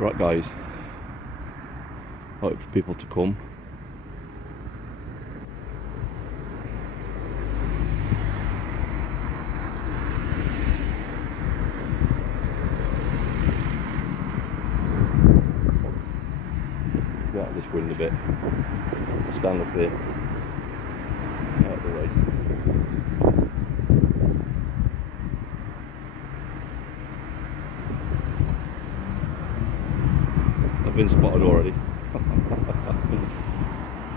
Right guys, wait for people to come. Get out of this wind a bit. Stand up here. Out of the way. I've been spotted already.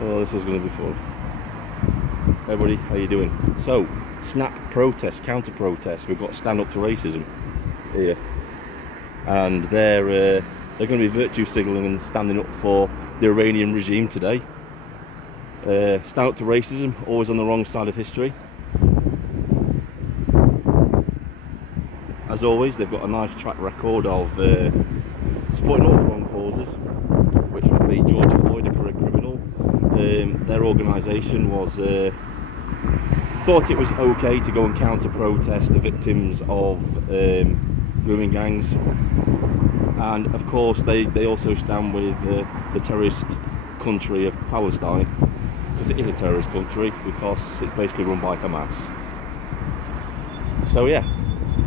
Oh, this is going to be fun. Everybody, how you doing? So, snap protest, counter protest. We've got stand up to racism here, and they're going to be virtue signalling and standing up for the Iranian regime today. Stand up to racism, always on the wrong side of history. As always, they've got a nice track record of supporting all the wrong causes, which would be George Floyd, a criminal. Their organisation was thought it was okay to go and counter protest the victims of grooming gangs, and of course they also stand with the terrorist country of Palestine, because it is a terrorist country, because it's basically run by Hamas. So yeah,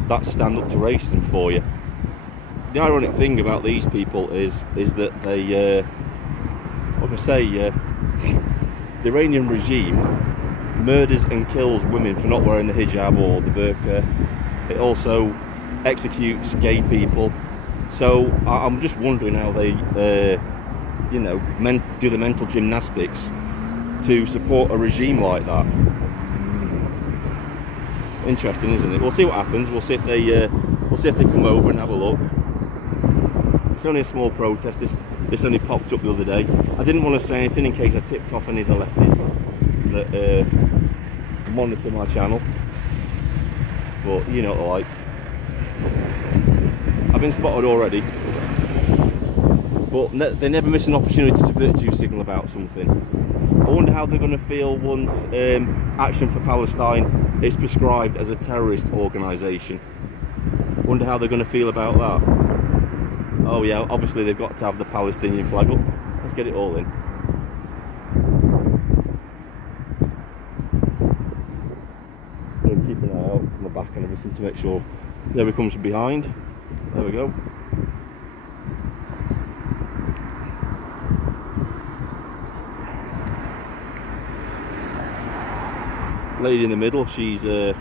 that's stand up to racism for you. The ironic thing about these people is that they, like I say, the Iranian regime murders and kills women for not wearing the hijab or the burqa. It also executes gay people. So I'm just wondering how they, you know, do the mental gymnastics to support a regime like that. Interesting, isn't it? We'll see what happens. We'll see if they come over and have a look. It's only a small protest. This only popped up the other day. I didn't want to say anything in case I tipped off any of the lefties that monitor my channel. But you know what I like. I've been spotted already. But they never miss an opportunity to virtue signal about something. I wonder how they're going to feel once Action for Palestine is prescribed as a terrorist organisation. Wonder how they're going to feel about that. Oh yeah, obviously they've got to have the Palestinian flag up. Let's get it all in. I'm keeping an eye out for my back and everything to make sure. There he comes from behind. There we go. Lady in the middle, she's a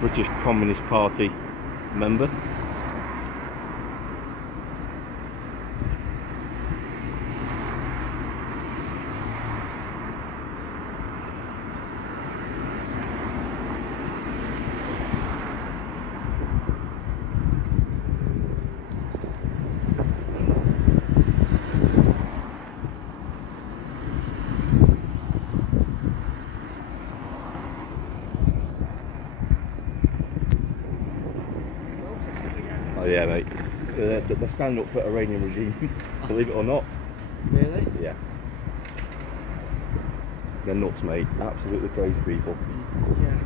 British Communist Party member. Oh yeah, mate. They're standing up for Iranian regime, believe it or not. Really? Yeah. They're nuts, mate. Absolutely crazy people. Yeah.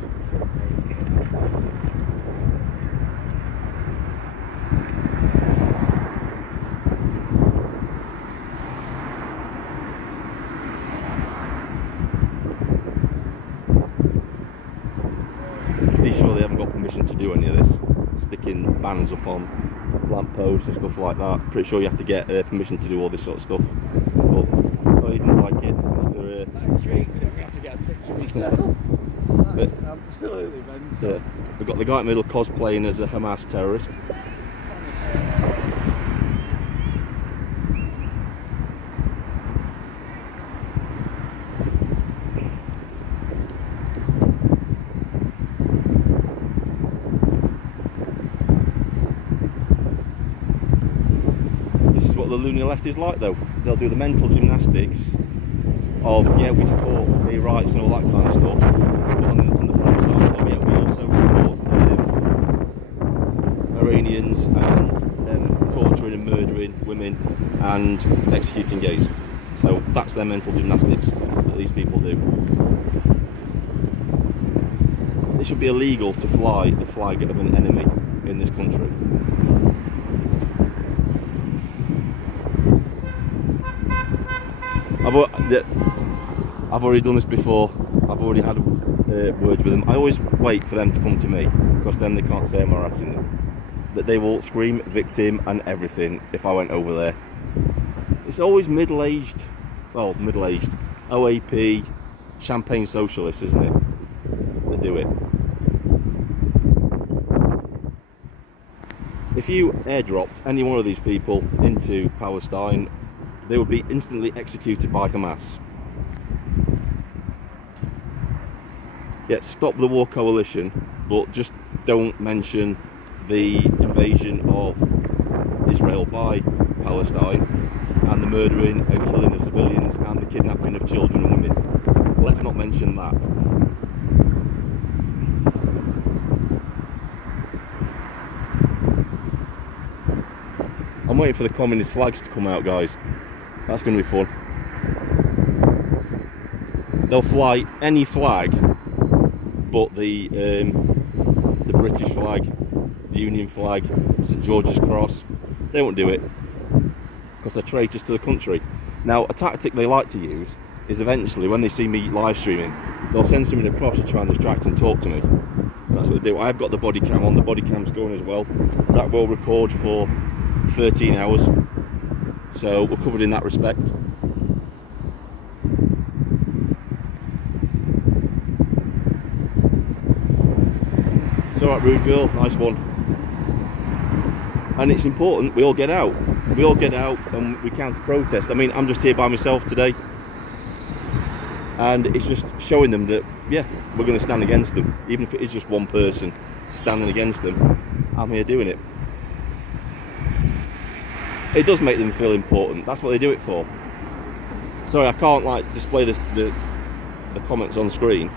Pretty sure they haven't got permission to do any of this. Sticking banners up on lampposts and stuff like that. Pretty sure you have to get permission to do all this sort of stuff. But oh, he didn't like it, Mr. Actually, we have to get a picture of yourself. That's absolutely mental. We've got the guy in the middle cosplaying as a Hamas terrorist. What the loony left is like though. They'll do the mental gymnastics of, yeah, we support gay rights and all that kind of stuff, but on the flip side of, yeah, we also support Iranians and them torturing and murdering women and executing gays. So that's their mental gymnastics that these people do. It should be illegal to fly the flag of an enemy in this country. I've already done this before. I've already had words with them. I always wait for them to come to me, because then they can't say I'm harassing them. That they will scream victim and everything if I went over there. It's always middle-aged OAP, champagne socialists, isn't it, that do it. If you airdropped any one of these people into Palestine, they would be instantly executed by Hamas. Yeah, stop the war coalition, but just don't mention the invasion of Israel by Palestine and the murdering and killing of civilians and the kidnapping of children and women. Let's not mention that. I'm waiting for the communist flags to come out, guys. That's going to be fun. They'll fly any flag but the British flag, the Union flag, St George's Cross. They won't do it because they're traitors to the country. Now, a tactic they like to use is eventually, when they see me live streaming, they'll send somebody across to try and distract and talk to me. And that's what they do. I've got the body cam on. The body cam's going as well. That will record for 13 hours. So we're covered in that respect. It's alright, rude girl, nice one. And it's important we all get out. We all get out and we counter protest. I mean, I'm just here by myself today. And it's just showing them that, yeah, we're going to stand against them. Even if it is just one person standing against them, I'm here doing it. It does make them feel important. That's what they do it for. Sorry, I can't like display this, the comments on screen,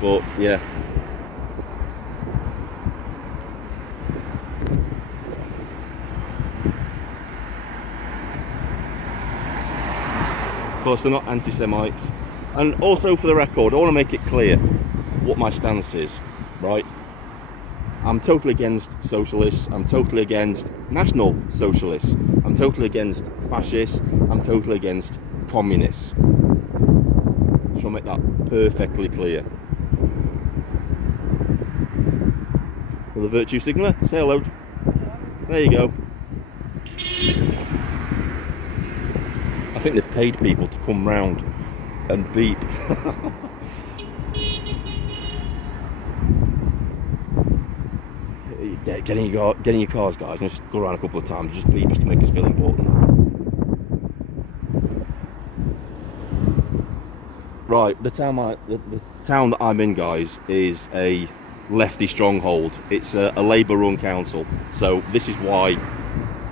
but yeah. Of course, they're not anti-Semites. And also, for the record, I want to make it clear what my stance is, right? I'm totally against socialists. I'm totally against national socialists. I'm totally against fascists. I'm totally against communists. So I'll make that perfectly clear. With a virtue signaller, say hello. There you go. I think they've paid people to come round and beep. Get in your cars, guys, and just go around a couple of times, just beep, just to make us feel important. Right, the town that I'm in, guys, is a lefty stronghold. It's a Labour-run council, so this is why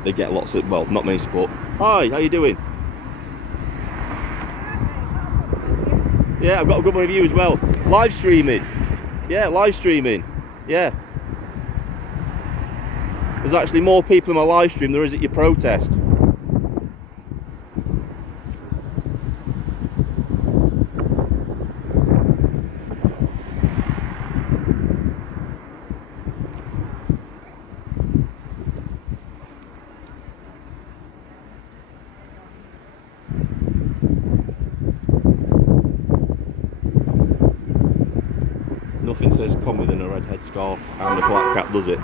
they get lots of, well, not many support. Hi, how you doing? Yeah, I've got a good one of you as well. Live streaming. Yeah, live streaming. Yeah. There's actually more people in my live stream than there is at your protest. Nothing says commie than a red headscarf and a flat cap, does it?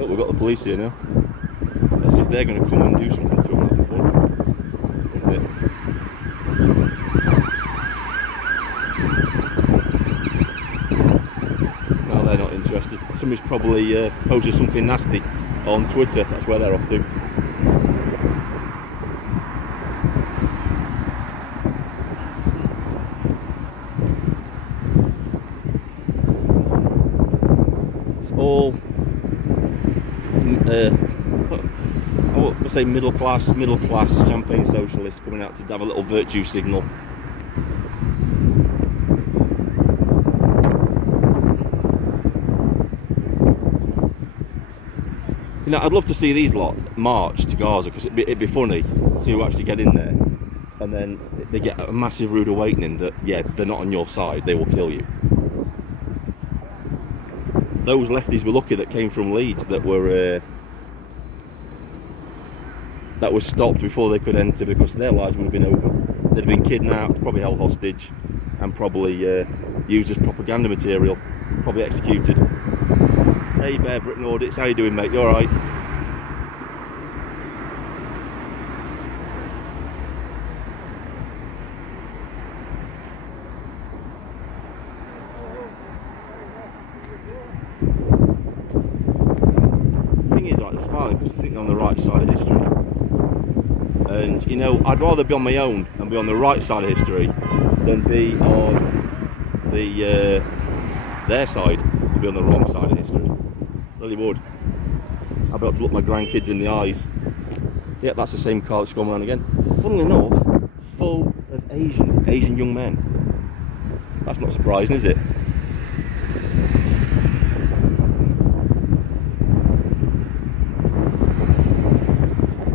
Oh, we've got the police here now. Let's see if they're going to come and do something to them. No, they're not interested. Somebody's probably posted something nasty on Twitter. That's where they're off to. It's all I would say middle class champagne socialists coming out to have a little virtue signal. You know, I'd love to see these lot march to Gaza, because it'd be funny to actually get in there and then they get a massive rude awakening that, yeah, they're not on your side, they will kill you. Those lefties were lucky that came from Leeds that were that was stopped before they could enter, because their lives would have been over. They'd have been kidnapped, probably held hostage, and probably used as propaganda material, probably executed. Hey Bear Britain Audits, how you doing, mate? You alright? The thing is, like, they're smiling because they think they're on the right side of history. And, you know, I'd rather be on my own and be on the right side of history than be on the their side and be on the wrong side of history. Really would. I'd be able to look my grandkids in the eyes. Yep, that's the same car that's going around again. Funnily enough, full of Asian young men. That's not surprising, is it?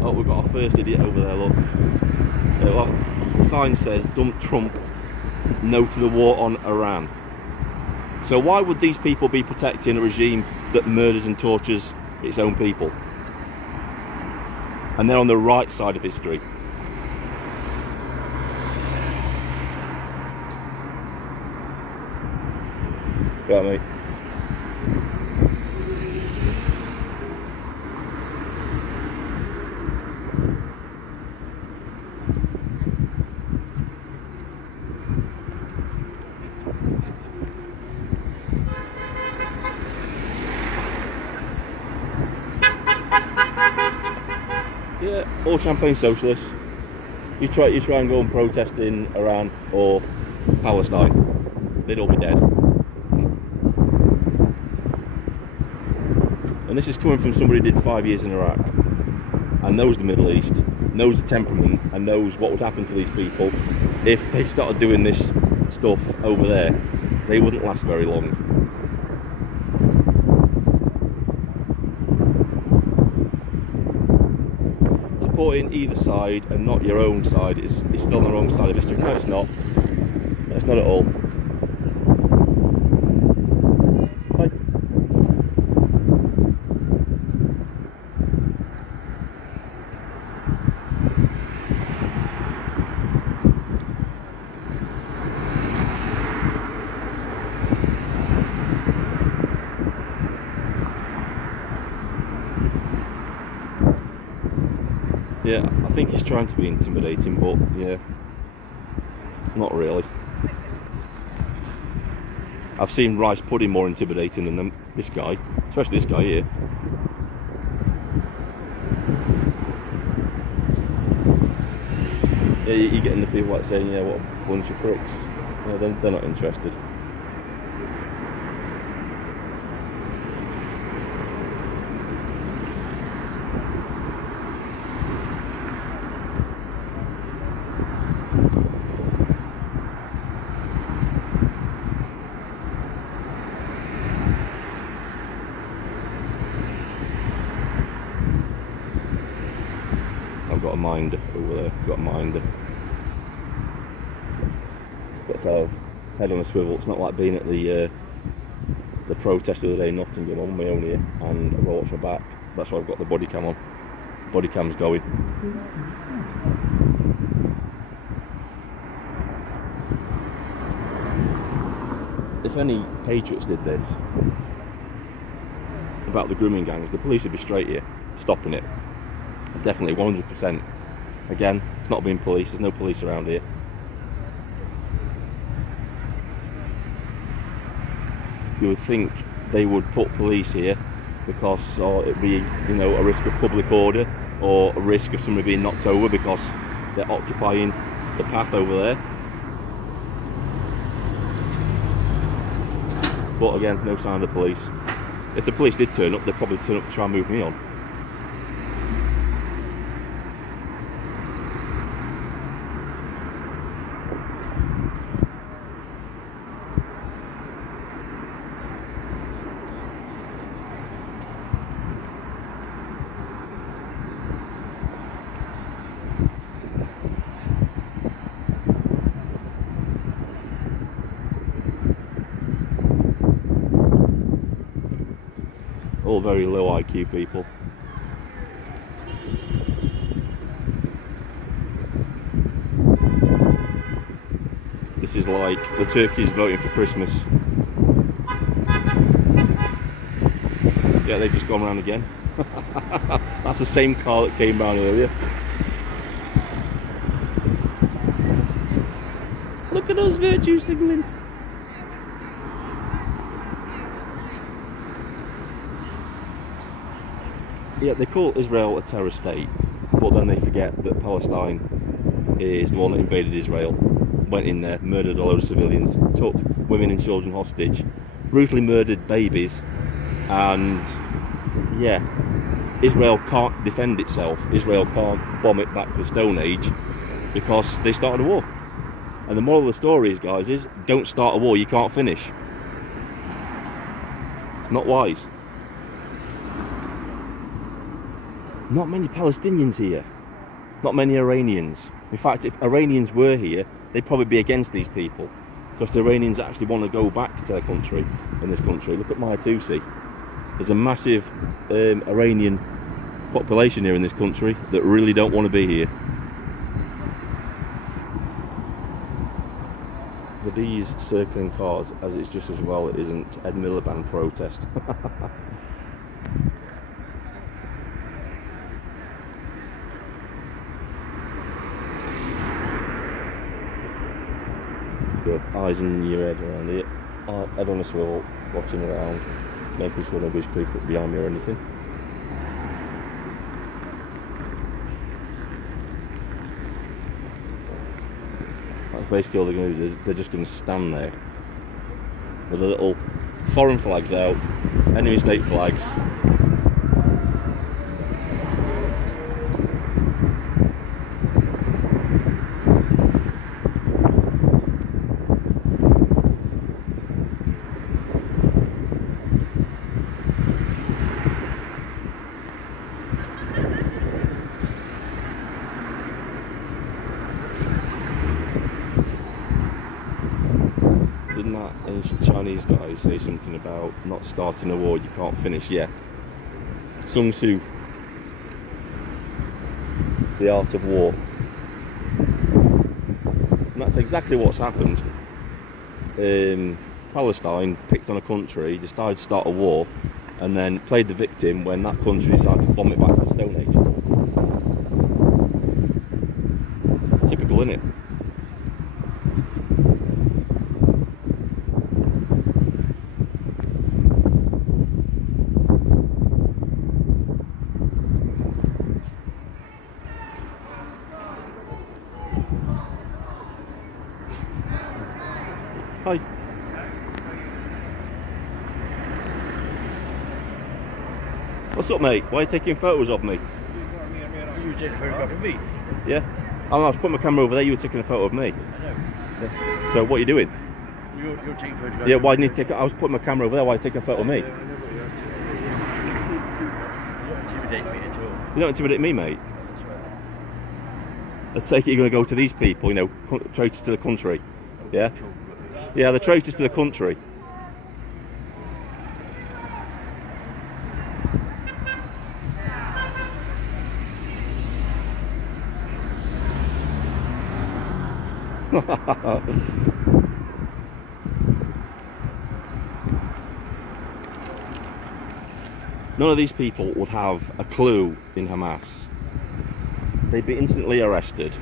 Oh, we've got our first idiot over there, look. The sign says, "Dump Trump, no to the war on Iran." So why would these people be protecting a regime that murders and tortures its own people? And they're on the right side of history. Got me. Yeah, all champagne socialists. You try and go and protest in Iran or Palestine, they'd all be dead. And this is coming from somebody who did 5 years in Iraq and knows the Middle East, knows the temperament, and knows what would happen to these people if they started doing this stuff over there. They wouldn't last very long. Supporting either side and not your own side is still on the wrong side of history. No, it's not. No, it's not at all. Bye. Yeah, I think he's trying to be intimidating, but yeah, not really. I've seen rice pudding more intimidating than this guy, especially this guy here. Yeah, you're getting the people like saying, yeah, what a bunch of crooks. Yeah, they're not interested. I've got a minder over there, got a minder. Got to have head on a swivel. It's not like being at the protest the other day in Nottingham on my own here, and I've got to watch my back. That's why I've got the body cam on. Body cam's going. If any patriots did this about the grooming gangs, the police would be straight here, stopping it. Definitely 100%. Again, it's not being police, there's no police around here. You would think they would put police here because it'd be, you know, a risk of public order or a risk of somebody being knocked over because they're occupying the path over there. But again, no sign of the police. If the police did turn up, they'd probably turn up to try and move me on. All very low IQ people. is like the turkeys voting for Christmas. Yeah, they've just gone round again. That's the same car that came round earlier. Look at us virtue signalling. Yeah, they call Israel a terror state, but then they forget that Palestine is the one that invaded Israel, went in there, murdered a load of civilians, took women and children hostage, brutally murdered babies, and yeah, Israel can't defend itself. Israel can't bomb it back to the Stone Age because they started a war. And the moral of the story is, guys, is don't start a war you can't finish. Not wise. Not many Palestinians here. Not many Iranians. In fact, if Iranians were here, they'd probably be against these people, because the Iranians actually want to go back to their country, in this country. Look at my Tusi. There's a massive Iranian population here in this country that really don't want to be here. With these circling cars, as it's just as well it isn't Ed Miliband protest. Good eyes in your head around here. Head on a swivel, watching around, making sure nobody's creeping up behind me or anything. That's basically all they're going to do. They're just going to stand there with the little foreign flags out, enemy state flags. Didn't that ancient Chinese guy say something about not starting a war you can't finish? Yeah. Sun Tzu, The Art of War. And that's exactly what's happened. Palestine picked on a country, decided to start a war, and then played the victim when that country decided to bomb it back to the Stone Age. Typical, innit? Hi. What's up, mate? Why are you taking photos of me? You were taking a photograph of me? Yeah? I was putting my camera over there, you were taking a photo of me. I know. Yeah. So what are you doing? You're taking photographs. Yeah, why didn't you take I was putting my camera over there, why are you taking a photo of me? I know what you're up to. You don't intimidate me at all. You don't intimidate me, mate. Let's take it you're going to go to these people, you know, traitors to the country. Yeah? Yeah, the traitors to the country. None of these people would have a clue in Hamas. They'd be instantly arrested.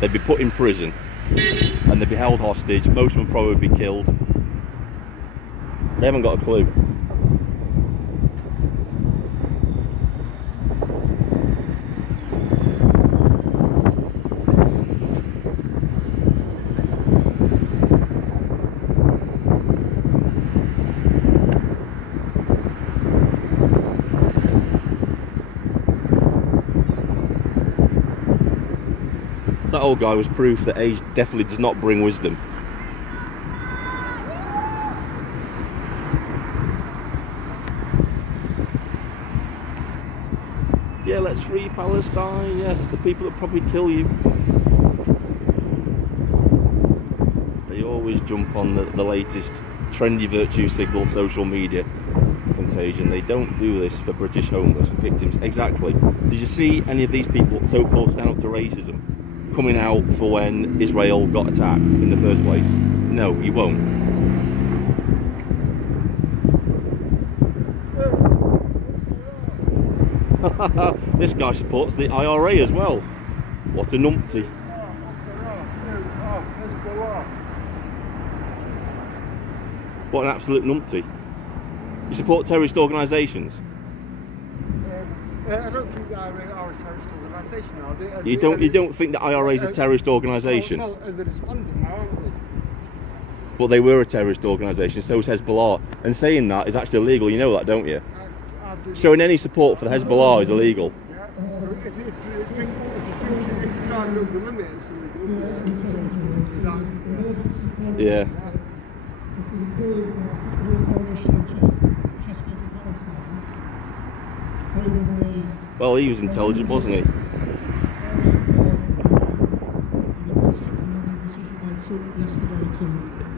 They'd be put in prison. And they'd be held hostage. Most of them probably be killed. They haven't got a clue. That old guy was proof that age definitely does not bring wisdom. Yeah, let's free Palestine. Yeah, the people that probably kill you. They always jump on the latest trendy virtue signal social media contagion. They don't do this for British homeless victims. Exactly. Did you see any of these people so-called stand up to racism? coming out for when Israel got attacked in the first place? No, you won't. This guy supports the IRA as well. What a numpty. What an absolute numpty. You support terrorist organisations? I don't think the IRA are a terrorist organisation now. You don't think the IRA is a terrorist organisation? No, they're responding now, aren't they? But they were a terrorist organisation, so is Hezbollah. And saying that is actually illegal, you know that, don't you? Showing any support for the Hezbollah is illegal. Yeah. If you try and look the limit, it's illegal. Yeah. Well, he was intelligent, wasn't he?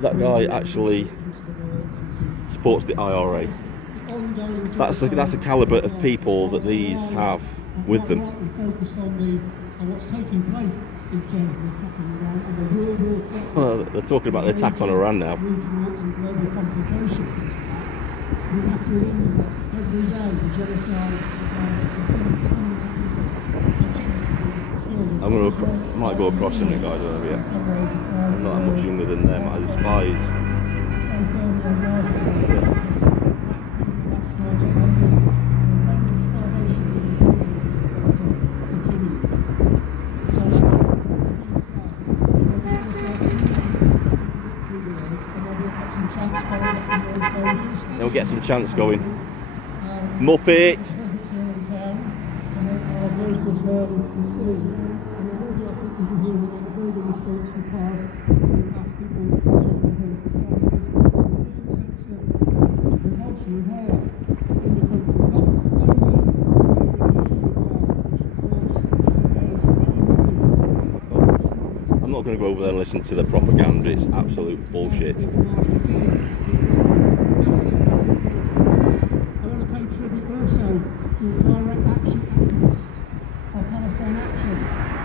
That guy actually supports the IRA. That's the calibre of people that these have with them. Well, they're talking about the attack on Iran now. Might go across in the guys over here. I'm not that much younger than them. I despise. Then we'll get some chants going. Muppet! I'm not going to go over there and listen to the propaganda, it's absolute bullshit.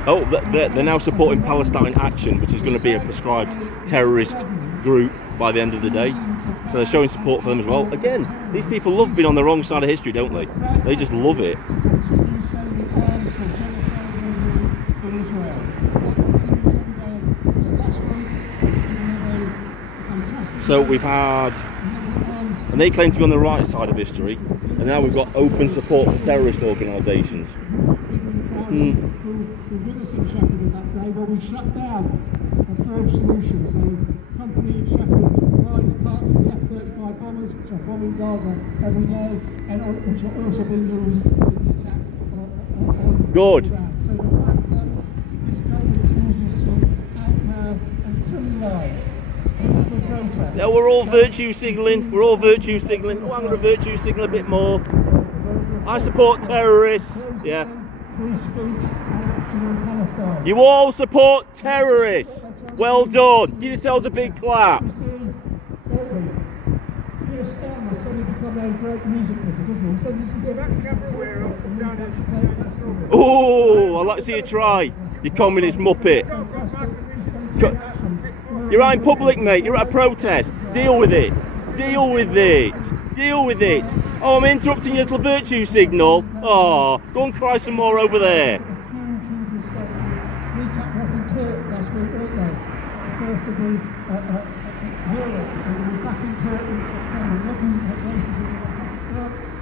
Oh, they're now supporting Palestine Action, which is going to be a prescribed terrorist group by the end of the day. So they're showing support for them as well. Again, these people love being on the wrong side of history, don't they? They just love it. So we've had, and they claim to be on the right side of history, and now we've got open support for terrorist organisations. With us in Sheffield at that day, where we shut down a Third Solutions, a company in Sheffield provides parts of the F-35 bombers, which are bombing Gaza every day, and which are also being used in the attack on Good. Iran. So the fact that this government chooses to outlaw and criminalise peaceful protest. No, we're all virtue signalling. We're all virtue signalling. Oh, I'm going to virtue signal a bit more. I support terrorists. Yeah. Free speech and action in Palestine. You all support terrorists. Well done. Give yourselves a big clap. You see, don't we? Keir Starmer's suddenly become a great music critic, isn't he? He says he's a Oh, I'd like to see you try. You communist muppet. You're out in public, mate. You're at a protest. Deal with it. Deal with it. Deal with it. Oh, I'm interrupting your little virtue signal. Oh, go and cry some more over there.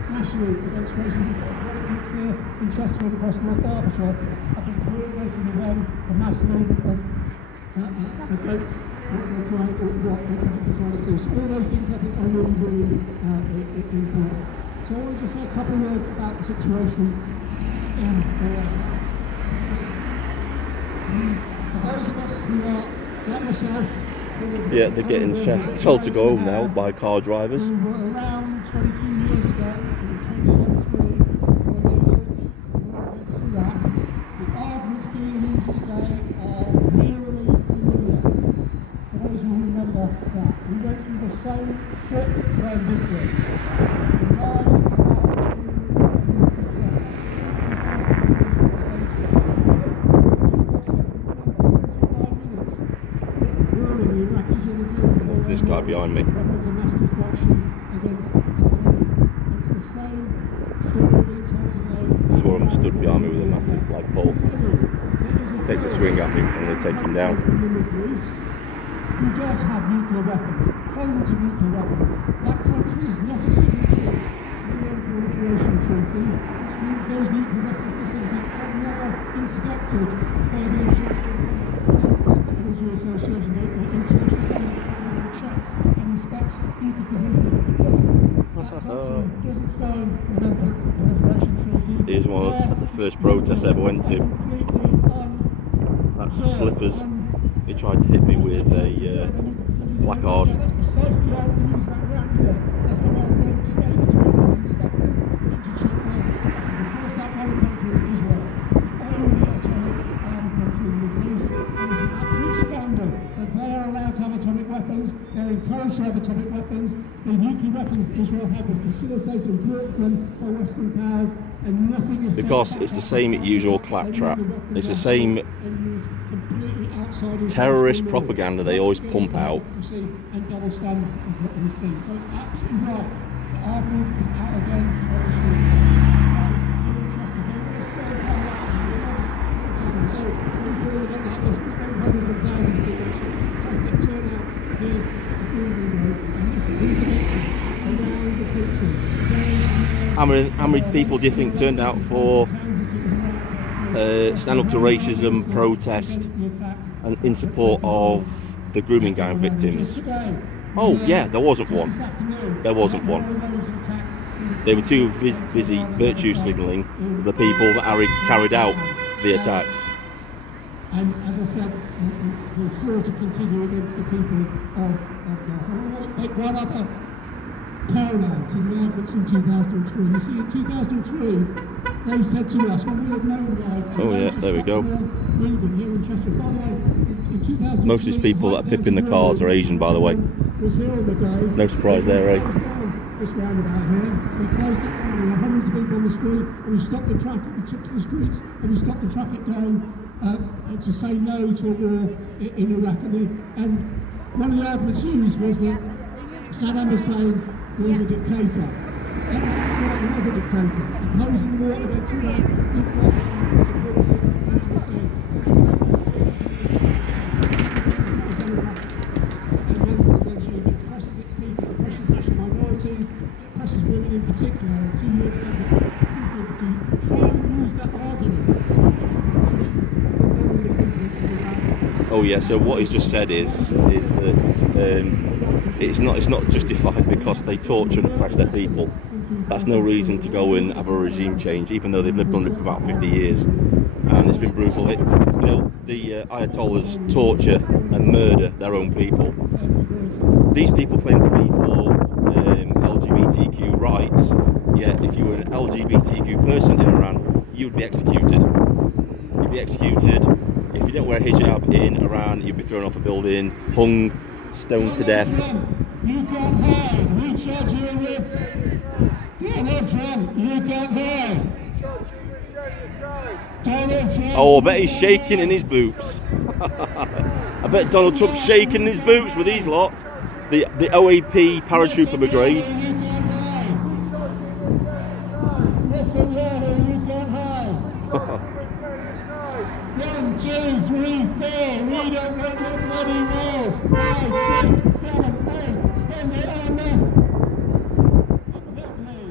Nationally against racism, here in Chesterfield across North Derbyshire. I think we're racism again, a mass movement against what they're trying to do. So all those things I think are really, really important. So I want to just say a couple of words about the situation in for those of us who are like myself. Yeah, they're getting told to go home now by car drivers. Who were around 22 years ago, in 2003, when they see that, the arguments being used today are really familiar. For those who remember that, we went through the same shit then, didn't we? The rise of our units of behind me. Weapons of mass destruction against it's the same story being told today. This is where I'm stood behind me with a massive flagpole. Takes a swing at me, I'm going to take him down. Who does have nuclear weapons, hundreds of nuclear weapons. That country is not a signatory to the Non-Proliferation Treaty, which means those nuclear weapons facilities are never inspected by the International Association, the International Energy checks and inspects nuclear facilities because that country doesn't sign the Non-Proliferation Treaty. Here's one at the first protest I ever went to. That's the slippers. He tried to hit me with a placard. That's precisely how we use that around here. That's how our rogue states, the government inspectors, want to check that. And of course, that one country is Israel, the only atomic armed country in the Middle East. It is an absolute scandal that they are allowed to have atomic weapons. They're encouraged to have atomic weapons. The nuclear weapons that Israel have were facilitated and brought to them by Western powers, and nothing is because it's the same usual claptrap. It's the same terrorist propaganda they always pump out. And double standards that we see. So it's absolutely right that our group is out again on the streets. We're interested. They want to slow down that. So we're going to get that. There's hundreds of thousands of people. It's a fantastic turnout here this evening, and this is around the country. How many people do you think turned out for stand up to racism protest and in support of the grooming gang victims? Oh yeah, there wasn't one. There wasn't one. They were too busy virtue signalling the people that carried out the attacks. And as I said, the slaughter continue against the people of Gaza. I want to make one other parallel to the events in 2003. You see, in 2003, they said to us, when we had known guys... Oh yeah, there we go. Reuben here in Chester. By the way, in 2003... Most of these people that are pipping the cars are Asian, by the way. Was here on the day. No surprise there, eh? This roundabout here, we closed it, we had hundreds of people on the street, and we stopped the traffic, we took to the streets, and we stopped the traffic going to say no to a war in Iraq. And one of the arguments used was that Saddam Hussein was a dictator. And that's right, he was a dictator. Opposing war against Iraq did not support Saddam Hussein. And when eventually it oppresses its people, it oppresses national minorities, it oppresses women in particular. 2 years ago, people to try and use that argument. Oh yeah, so what he's just said is that it's not justified because they torture and oppress their people. That's no reason to go and have a regime change, even though they've lived under it for about 50 years. And it's been brutal. The Ayatollahs torture and murder their own people. These people claim to be for LGBTQ rights, yet if you were an LGBTQ person in Iran, you would be executed. You'd be executed. If you don't wear a hijab in Iran, you'd be thrown off a building, hung, stoned to death. You can't hide. We charge you with Donald Trump. You can't hide. Donald Trump. Oh, I bet he's shaking in his boots. I bet Donald Trump's shaking in his boots with these lot. The OAP paratrooper brigade. What's a water you can't hide? 1, 2, 3, 4. We don't want no bloody wars. 5, 6, 7, 8. Spend it on them. Exactly.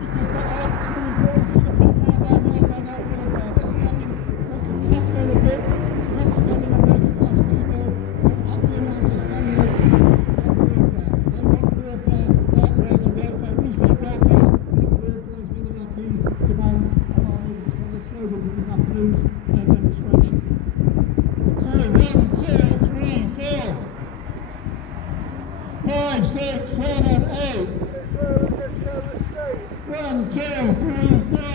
Because that are true importance of the people of their welfare, not welfare. They're spending what to cut benefits. They're not spending on working class people. And up the amount of spending on welfare. They want welfare, rather welfare. We say welfare, not welfare is one of our key demands of our movement. It's one of the slogans of this afternoon's demonstration. So 1, 2, 3, 4. 5, 6, 7, 8. 1, 2, 3, 4.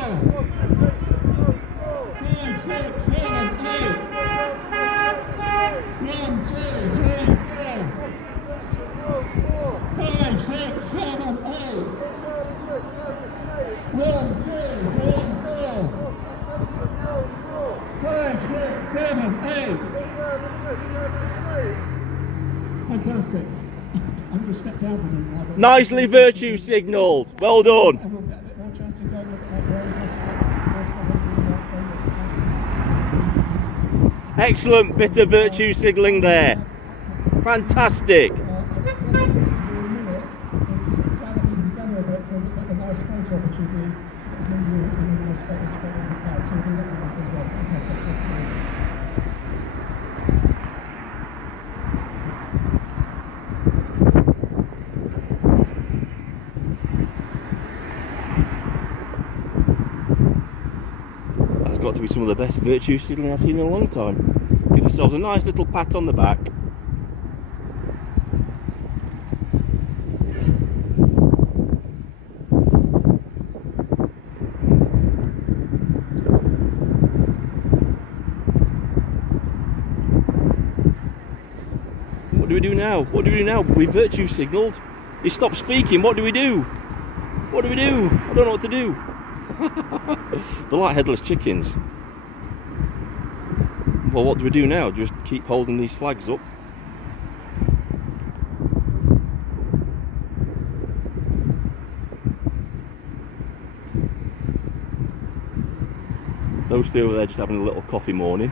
5, 6, 7, 8. 1, 2, 3, 4. 5, 6, 7, 8. 1, 2, 3, 4. 5, 6, 7, 8. Fantastic. and we'll step down from them. Nicely virtue signalled. Well done. And we'll get a bit more chanting going, a bit like the Excellent bit of virtue signalling there. Fantastic. That's got to be some of the best virtue signalling I've seen in a long time. Give yourselves a nice little pat on the back. What do we do now? What do we do now? We virtue signalled. He stopped speaking. What do we do? What do we do? I don't know what to do. They're like headless chickens. Well, what do we do now? Just keep holding these flags up. Those two over there just having a little coffee morning.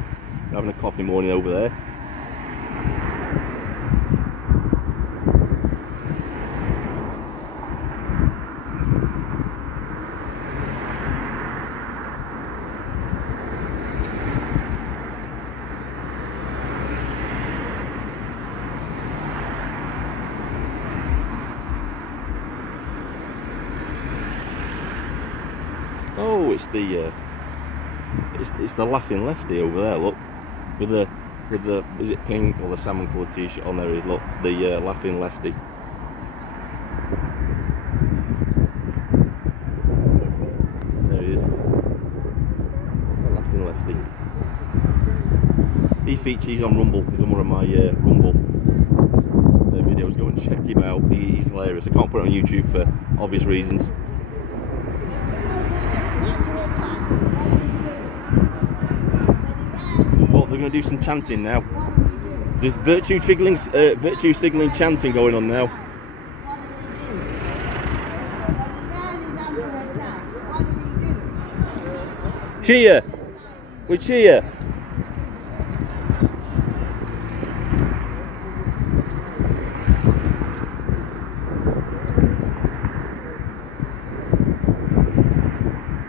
Having a coffee morning over there. Oh, it's the laughing lefty over there. Look, with the is it pink or the salmon coloured t-shirt on there? Is look the laughing lefty. There he is, the laughing lefty. He features on Rumble. He's on one of my Rumble videos. Go and check him out. He's hilarious. I can't put it on YouTube for obvious reasons. Well, they're going to do some chanting now. There's virtue signalling chanting going on now. Cheer! We cheer!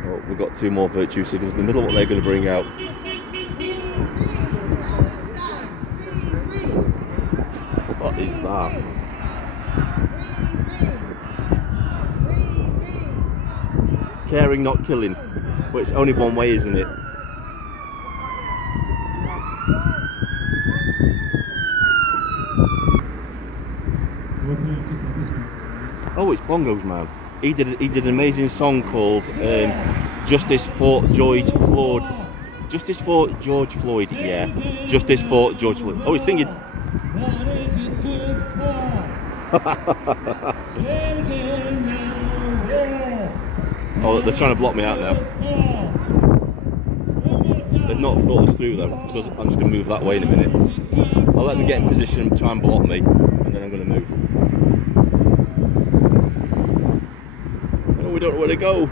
Oh, we've got two more virtue signals in the middle. What they're going to bring out? What is that? Caring, not killing. But it's only one way, isn't it? Oh, it's Bongos Man. He did an amazing song called Justice for George Floyd. Justice for George Floyd, yeah. Justice for George Floyd. Oh, he's singing. What is it good for? Oh, they're trying to block me out now. They've not thought this through though, so I'm just going to move that way in a minute. I'll let them get in position and try and block me, and then I'm going to move. Oh, we don't know where to go.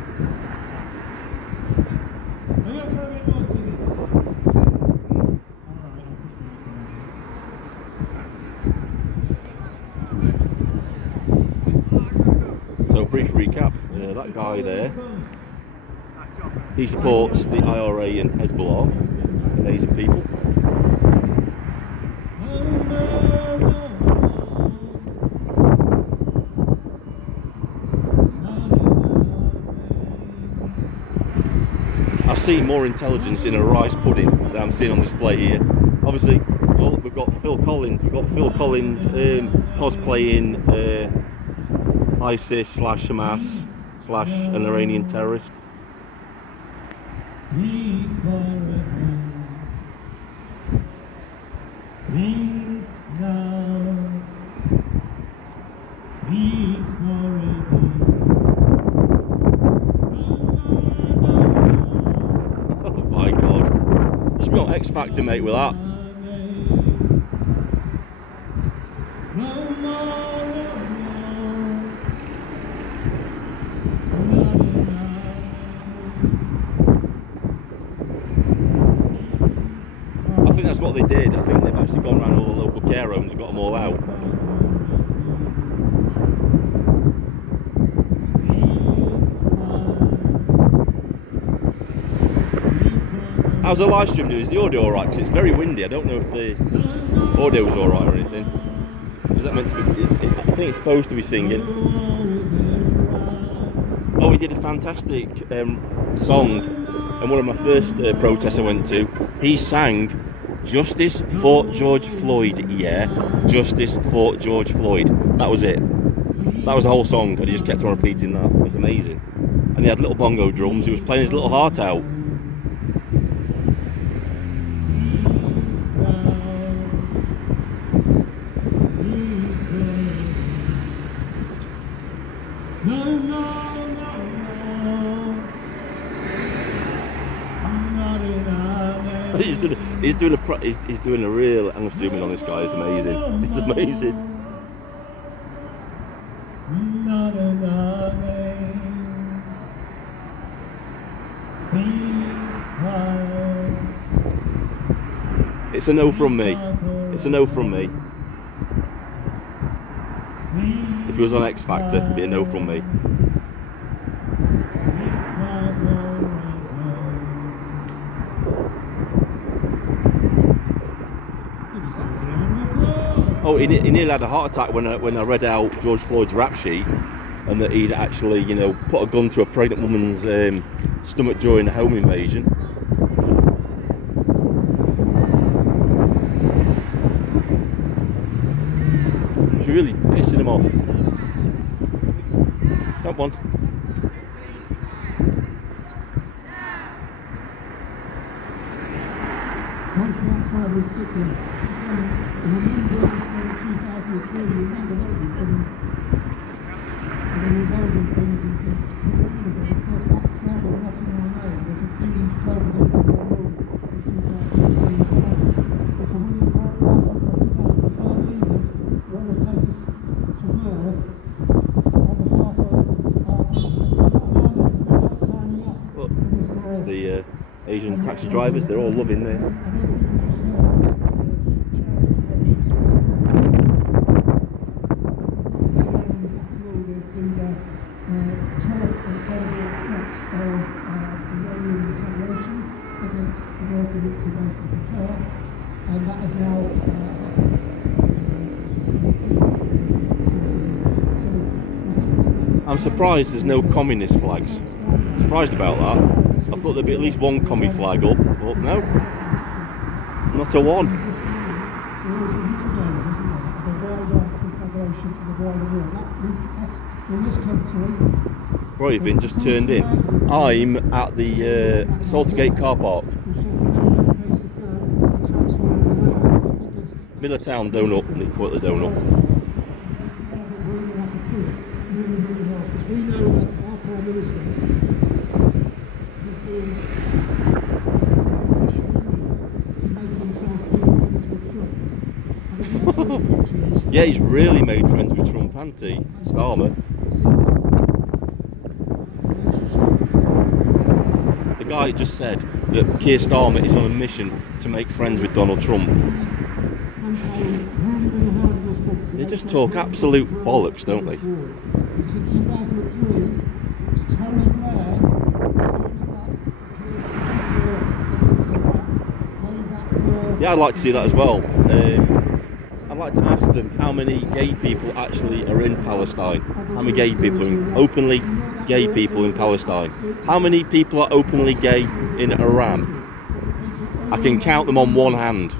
Brief recap, that guy there, he supports the IRA and Hezbollah, amazing people. I've seen more intelligence in a rice pudding than I'm seeing on display here. Obviously, well, we've got Phil Collins cosplaying ISIS / Hamas / an Iranian terrorist. Please forever. Please now. Please forever. Oh my god. You should be on X Factor, mate, with that. No more. they did, I think they've actually gone around all the local care homes and got them all out. How's the live stream doing? Is the audio alright? Because it's very windy. I don't know if the audio was alright or anything. Is that meant to be? I think it's supposed to be singing. Oh, he did a fantastic song. And one of my first protests I went to, he sang "Justice for George Floyd." Yeah, "Justice for George Floyd." That was it. That was the whole song, and he just kept on repeating that. It was amazing. And he had little bongo drums. He was playing his little heart out. He's doing a real. I'm assuming on this guy. It's amazing. It's amazing. It's a no from me. It's a no from me. If it was on X Factor, it'd be a no from me. Oh, he nearly had a heart attack when I read out George Floyd's rap sheet, and that he'd actually, you know, put a gun to a pregnant woman's stomach during a home invasion. It's really pissing him off. Come on. Once the outside in particular, I remember in 2003, you remember maybe from the revolving things and things, but of course that slogan, "What's in our name," was a key slogan into the world in 2003. It's a really important one for us to know, because our leaders want to take us to war on behalf of our people. It's not our name, we're not signing up for this war. It's the Asian taxi drivers, they're all loving this. And that is now I'm surprised there's no communist flags. Surprised about that. I thought there'd be at least one commie flag up, but no, not a one. There is a real danger, isn't there, of a wider conflagration and a wider war. That means us in this country. Right, you've been just turned in. I'm at the Saltergate car park. Middle of town, donut, and they call it the donut. We know that our Prime Minister has been to make himself good friends with Trump. Yeah, he's really made friends with Trump, hasn't he? Starmer. The guy just said that Keir Starmer is on a mission to make friends with Donald Trump. They just talk absolute bollocks, don't they? In 2003, it was Tony Blair Yeah, I'd like to see that as well. I'd like to ask them how many gay people actually are in Palestine. How many gay people are openly gay people in Palestine? How many people are openly gay in Iran? I can count them on one hand.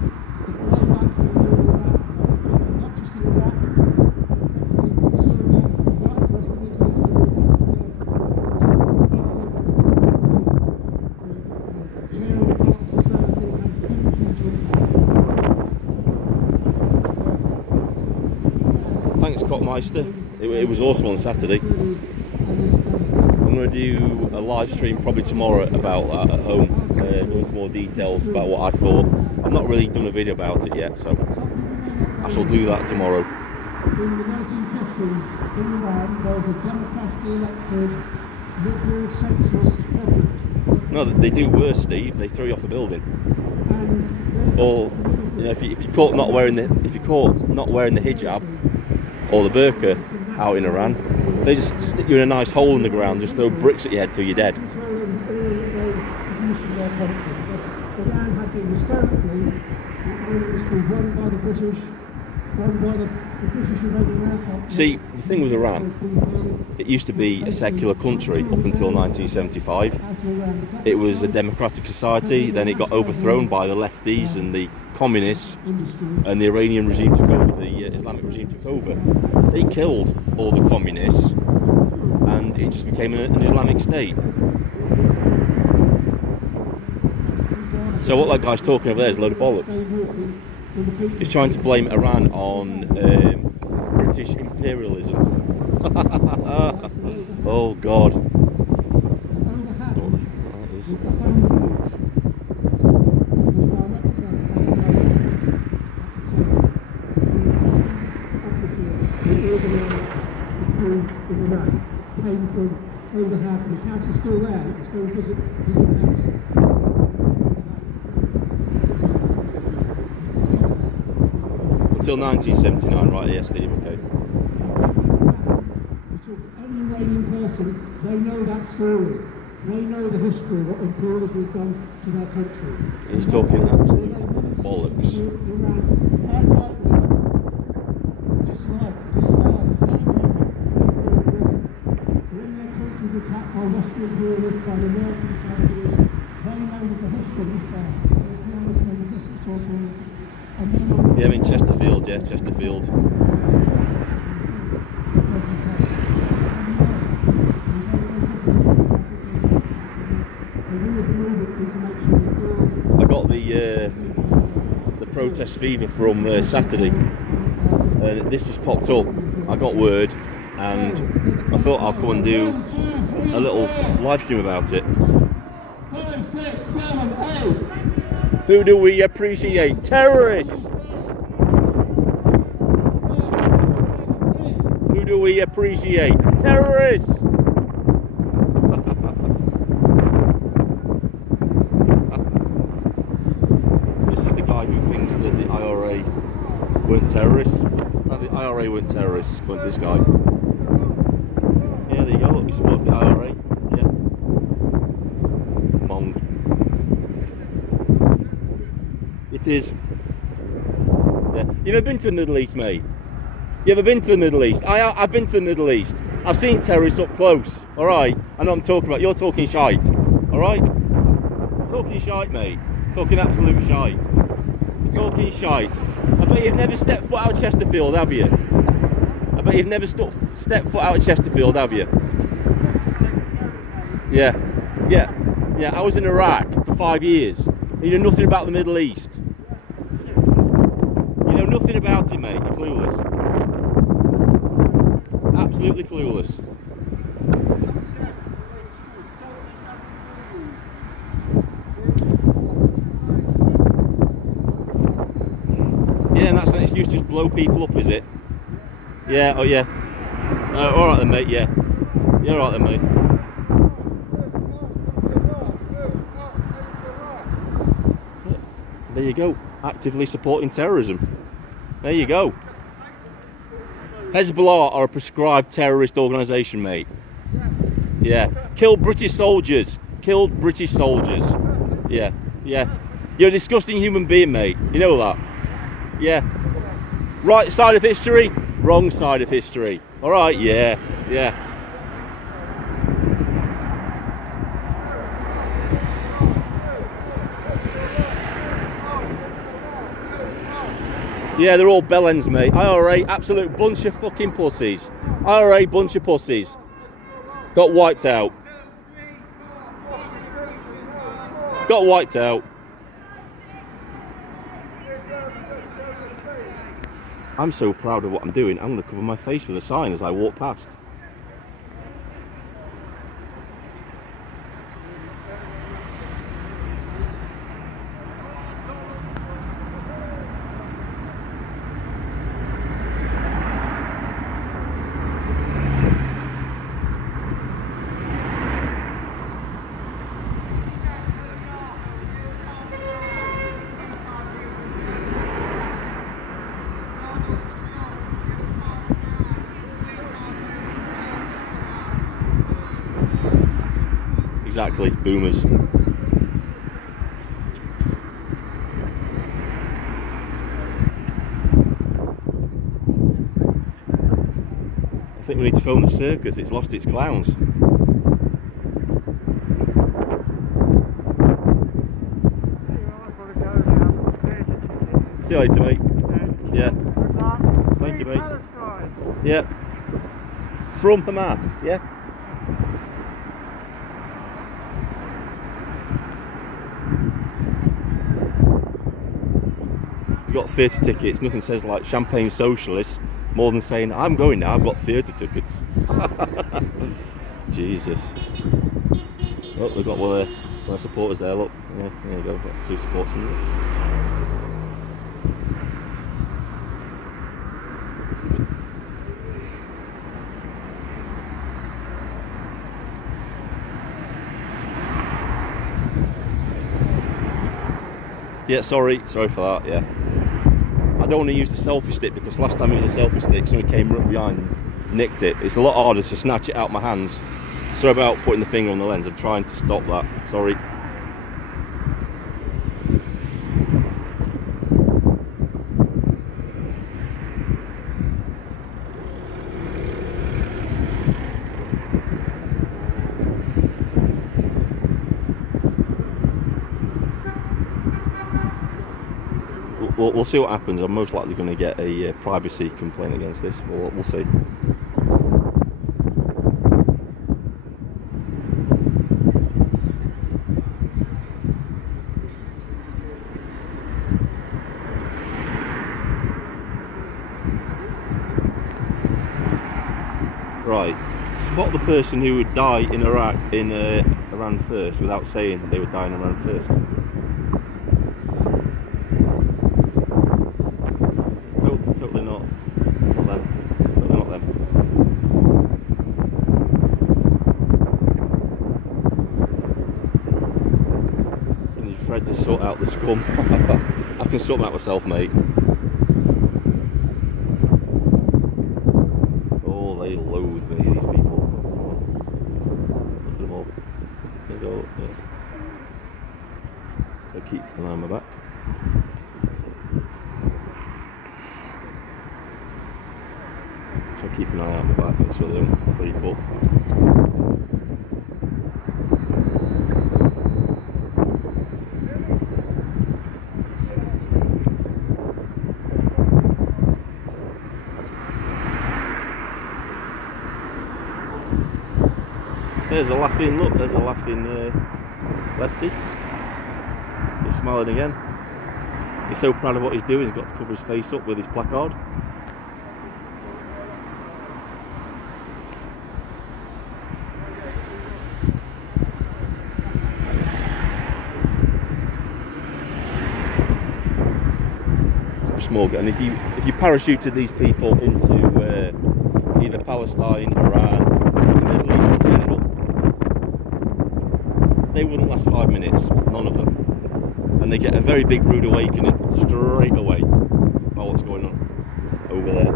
Thanks, Cockmeister. It was awesome on Saturday. I'm going to do a live stream probably tomorrow about that at home, going into more details about what I thought. I've not really done a video about it yet, so I shall do that tomorrow. In the 1950s, in Iran, there was a democratically elected liberal centrist government. No, they do worse, Steve. They throw you off a building. And Or know, if you're caught not wearing the hijab or the burqa out in Iran, they just stick you in a nice hole in the ground, just throw bricks at your head till you're dead. Iran had been historically run by the British, run by the British invading aircraft. See, the thing with Iran, it used to be a secular country up until 1975. It was a democratic society, then it got overthrown by the lefties and the communists, and the Iranian regime took over, the Islamic regime took over. They killed all the communists, and it just became an Islamic state. So what that guy's talking over there is a load of bollocks. He's trying to blame Iran on British imperialism. Oh God. Came from over half, his house is still there. Let's go visit the house. Until 1979, right? Yes, Steve. Okay. You talk to any Iranian person, they know that story. They know the history of what imperialism has done to their country. He's talking absolute bollocks. Iran, quite rightly, despise any people. When their country was attacked by Western imperialists, by the Americans, by the British, they know there's a history of this bad. Imperialism and resistance to imperialism. Yeah, I mean Chesterfield, yeah, Chesterfield. I got the protest fever from Saturday, and this just popped up. I got word, and I thought I'll come and do a little live stream about it. 5, 6, 7, 8. Who do we appreciate? Terrorists! Who do we appreciate? Terrorists! This is the guy who thinks that the IRA weren't terrorists. That the IRA weren't terrorists, according to this guy. Yeah, there you go, look, he supports the IRA. Yeah. Mong. It is. Yeah. You ever been to the Middle East, mate? You ever been to the Middle East? I've been to the Middle East. I've seen terrorists up close. All right. I know what I'm talking about. You're talking shite. All right. I'm talking shite, mate. Talking absolute shite. You're talking shite. I bet you've never stepped foot out of Chesterfield, have you? I bet you've never stepped foot out of Chesterfield, have you? Yeah. Yeah. Yeah. I was in Iraq for 5 years. You know nothing about the Middle East. You know nothing about it, mate. You're clueless. Absolutely clueless. Yeah, and that's an excuse to just blow people up, is it? Yeah, oh yeah. Alright then, mate, yeah. Yeah, alright then, mate. There you go, actively supporting terrorism. There you go. Hezbollah are a prescribed terrorist organisation, mate. Yeah. Killed British soldiers. Killed British soldiers. Yeah. Yeah. You're a disgusting human being, mate. You know that? Yeah. Right side of history, wrong side of history. Alright, yeah. Yeah. Yeah, they're all bellends, mate. IRA, absolute bunch of fucking pussies. IRA, bunch of pussies. Got wiped out. Got wiped out. I'm so proud of what I'm doing, I'm going to cover my face with a sign as I walk past. Exactly, boomers. I think we need to film the circus, it's lost its clowns. See you later, mate. Yeah. Thank you, mate. Yeah. From Hamas, yeah. He's got theatre tickets. Nothing says like champagne socialist more than saying I'm going now. I've got theatre tickets. Jesus. Oh, we've got one of their supporters there. Look, yeah, there you go. Got two supporters in there. Yeah, sorry for that, yeah. I don't want to use the selfie stick because last time I used the selfie stick, someone came up behind and nicked it. It's a lot harder to snatch it out of my hands. Sorry about putting the finger on the lens, I'm trying to stop that, sorry. We'll see what happens. I'm most likely going to get a privacy complaint against this. We'll see. Right. Spot the person who would die in Iraq in Iran first without saying they would die in Iran first. Totally not them. Totally not them. I need Fred to sort out the scum. I can sort them out myself, mate. Oh, they loathe me, these people. Look at them all. There you go. Yeah. I'll keep an eye on my back. So keep an eye out my back, make sure they don't creep up. There's a laughing, look, there's a laughing lefty. He's smiling again. He's so proud of what he's doing, he's got to cover his face up with his placard. And if you parachuted these people into either Palestine, Iran, the Middle East in general, they wouldn't last 5 minutes, none of them. And they get a very big rude awakening straight away about what's going on over there.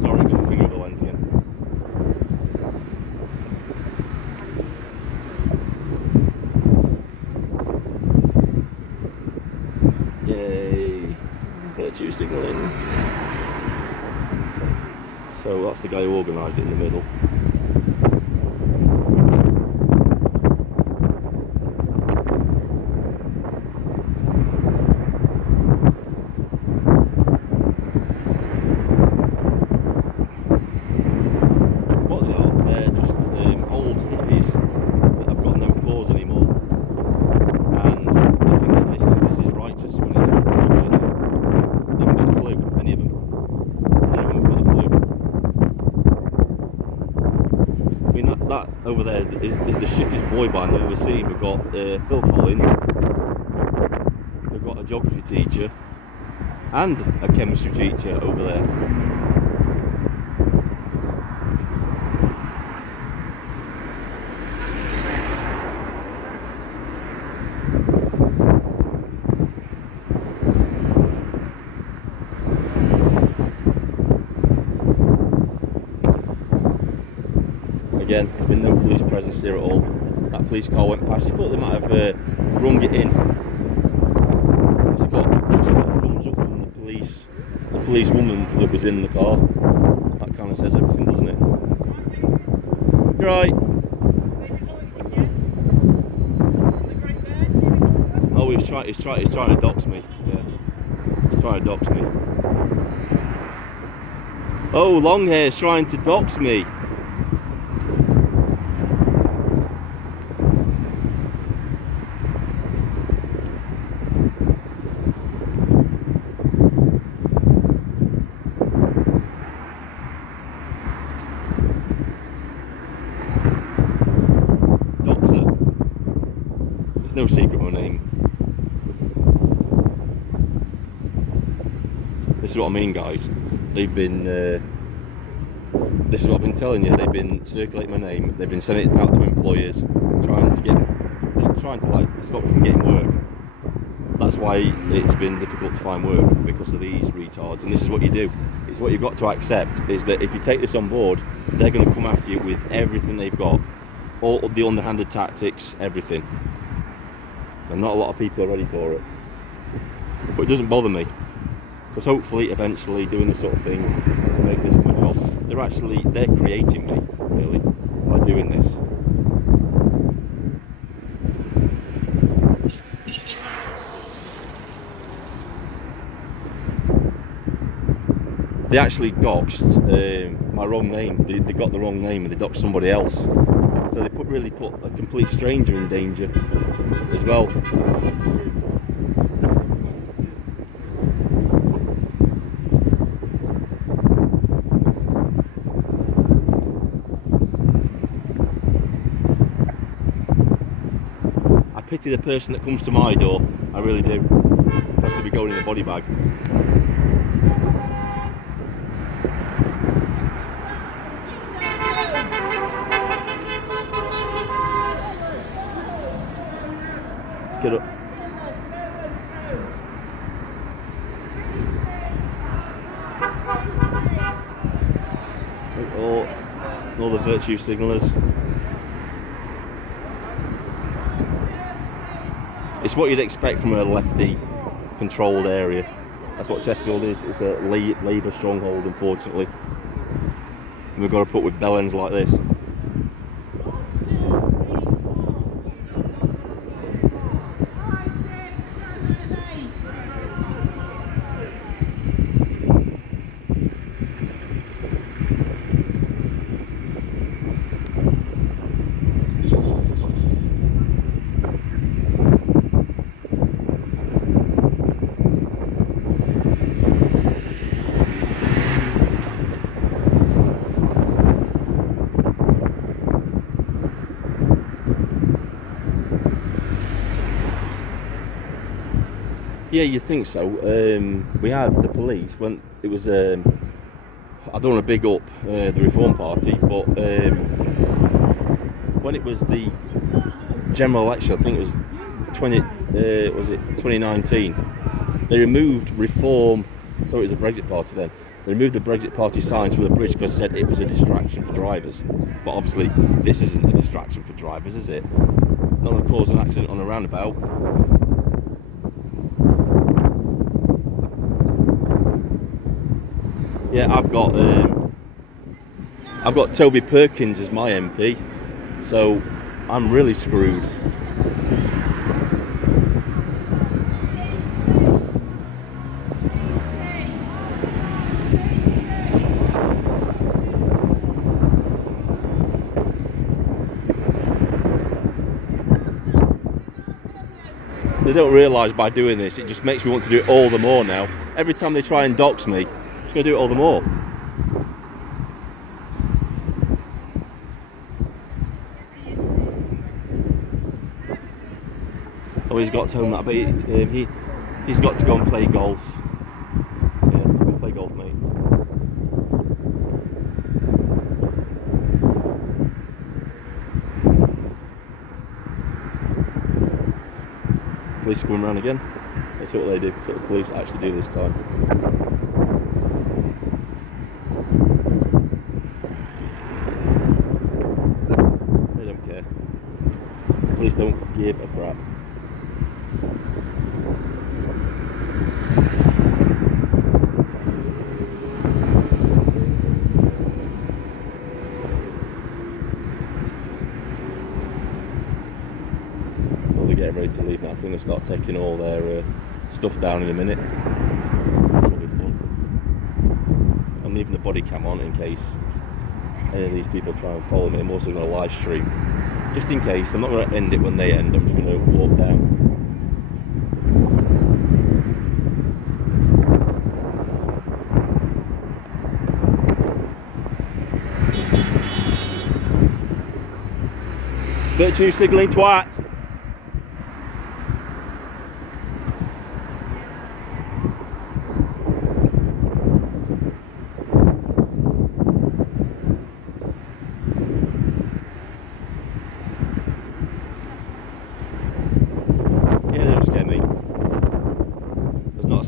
Sorry, got my finger up the lens again. Yay, virtue signalling. So that's the guy who organised it in the middle. What they are, they're just old hippies that have got no cause anymore. And I think that this is righteous when it's bullshit. They haven't got a clue, any of them. None of them have got a clue. I mean, that over there is the shittest boy band I've ever seen. We've got Phil Collins, we've got a geography teacher, and a chemistry teacher over there. Again, there's been no police presence here at all. That police car went past. You thought they might have rung it in. It's got a thumbs up from the police woman that was in the car. That kind of says everything, doesn't it? You're right. Oh, he's trying to dox me. Yeah, he's trying to dox me. Oh, Longhair's trying to dox me. No secret my name. This is what I mean, guys. They've been this is what I've been telling you. They've been circulating my name. They've been sending it out to employers, trying to like stop me from getting work. That's why it's been difficult to find work, because of these retards. And this is what you do. It's what you've got to accept, is that if you take this on board, they're going to come after you with everything they've got, all the underhanded tactics, everything. And not a lot of people are ready for it. But it doesn't bother me, because hopefully eventually doing this sort of thing to make this my job, they're creating me, really, by doing this. They actually doxed my wrong name. They got the wrong name and they doxed somebody else. So they really put a complete stranger in danger as well. I pity the person that comes to my door, I really do. Has to be going in a body bag. Let's get up. All the virtue signallers. It's what you'd expect from a lefty controlled area. That's what Chesterfield is. It's a Labour stronghold, unfortunately. And we've got to put with bellends like this. Yeah, you think so. We had the police when it was. I don't want to big up the Reform Party, but when it was the general election, I think it was 2019. They removed Reform. So it was a Brexit Party then. They removed the Brexit Party signs from the bridge because they said it was a distraction for drivers. But obviously, this isn't a distraction for drivers, is it? Not going to cause an accident on a roundabout. Yeah, I've got Toby Perkins as my MP, so I'm really screwed. They don't realise by doing this, it just makes me want to do it all the more now. Every time they try and dox me, I'm just going to do it all the more. Oh, he's got to home that, but he's got to go and play golf. Yeah, go and play golf, mate. Police are coming around again. That's what they do. That's what the police actually do this time. Journalists don't give a crap. Well, they're getting ready to leave now. I think they'll start taking all their stuff down in a minute. That'll be fun. I'm leaving the body cam on in case any of these people try and follow me. I'm also going to live stream, just in case. I'm not going to end it when they end. I'm just going to walk down. Virtue signalling twat.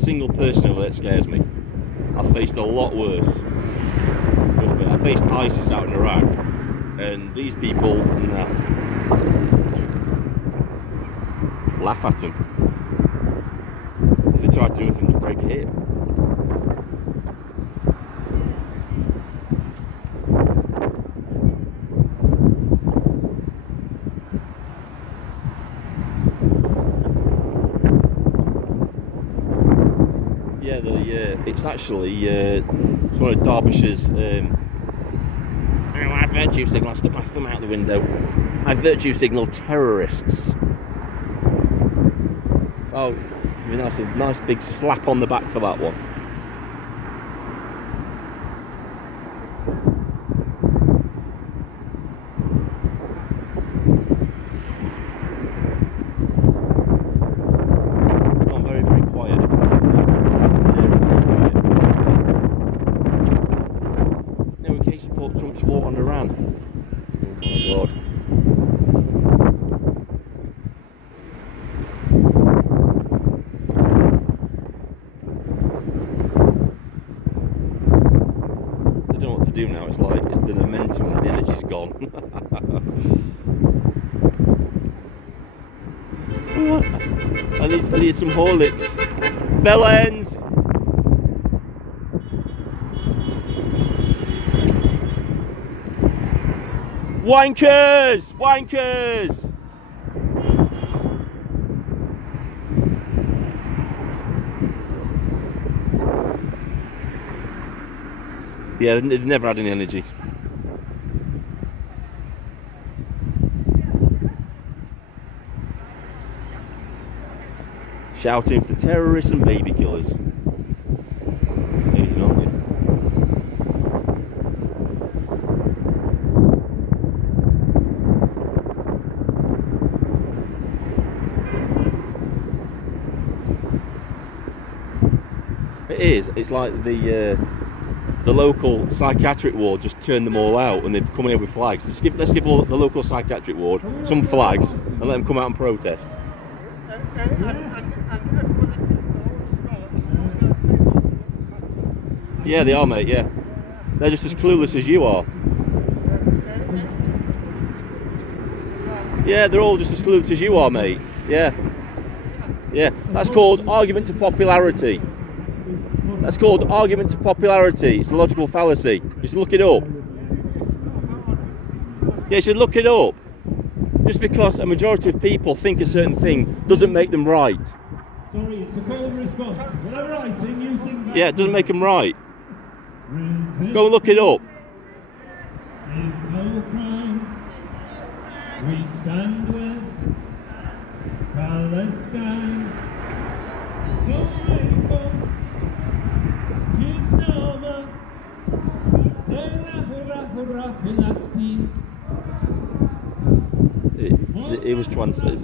Single person over there that scares me. I've faced a lot worse. I faced ISIS out in Iraq, and these people, nah. Laugh at them. If they try to do anything to break it here. It's actually it's one of Derbyshire's I virtue signal. I stuck my thumb out the window. I virtue signal terrorists. Oh, a nice big slap on the back for that one. Now it's like the momentum, the energy's gone. I need some Horlicks. Bell ends. Wankers! Wankers! Yeah, they've never had any energy. Shouting for terrorists and baby killers. It is. It's like the local psychiatric ward just turned them all out, and they've come in here with flags. Let's give the local psychiatric ward some flags and let them come out and protest. Yeah, they are, mate. Yeah, they're just as clueless as you are. Yeah, they're all just as clueless as you are, mate. Yeah, yeah. That's called argument to popularity. That's called argument to popularity. It's a logical fallacy. You should look it up. Yeah, you should look it up. Just because a majority of people think a certain thing doesn't make them right. Sorry, it's a call and response. Whatever I sing, you sing. Yeah, it doesn't make them right. Go and look it up. There's no crime. We stand with Palestine. So faithful. It was trying to.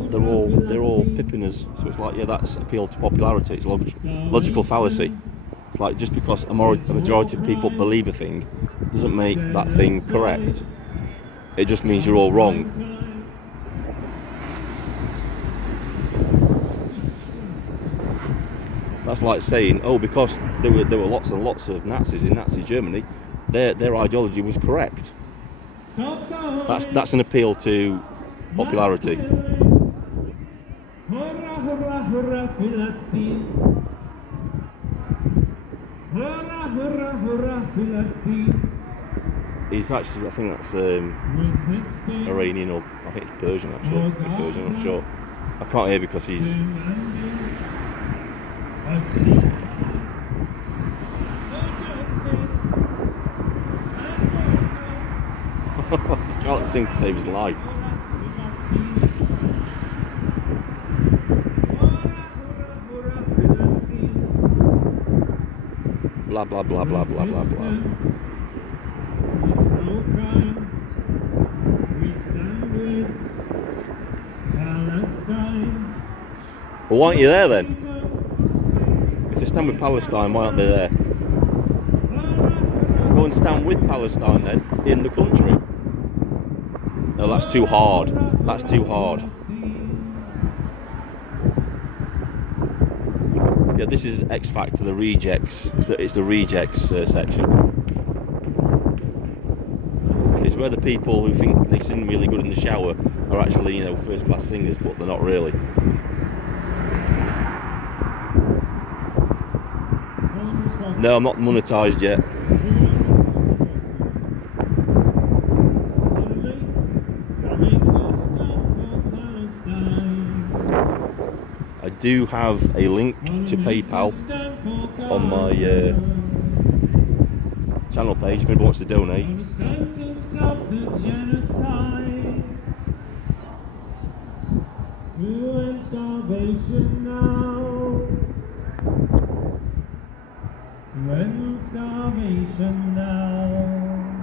They're all pipping us. So it's like, yeah, that's appeal to popularity. It's a logical fallacy. It's like, just because a majority of people believe a thing doesn't make that thing correct. It just means you're all wrong. That's like saying, oh, because there were lots and lots of Nazis in Nazi Germany, their ideology was correct. That's an appeal to popularity. hurrah, Philistine. Hurrah, hurrah, hurrah, Philistine. He's actually, I think that's Iranian, or I think it's Persian actually. Persian, I'm not sure. I can't hear because he's. Can't sing to save his life. Blah blah blah blah blah blah blah. Well, why aren't you there then? If they stand with Palestine, why aren't they there? Go and stand with Palestine then, in the country. No, that's too hard. That's too hard. Yeah, this is X Factor, the rejects. It's the rejects section. It's where the people who think they sing really good in the shower are actually, you know, first-class singers, but they're not really. No, I'm not monetized yet. I do have a link to PayPal on my channel page if anyone wants to donate.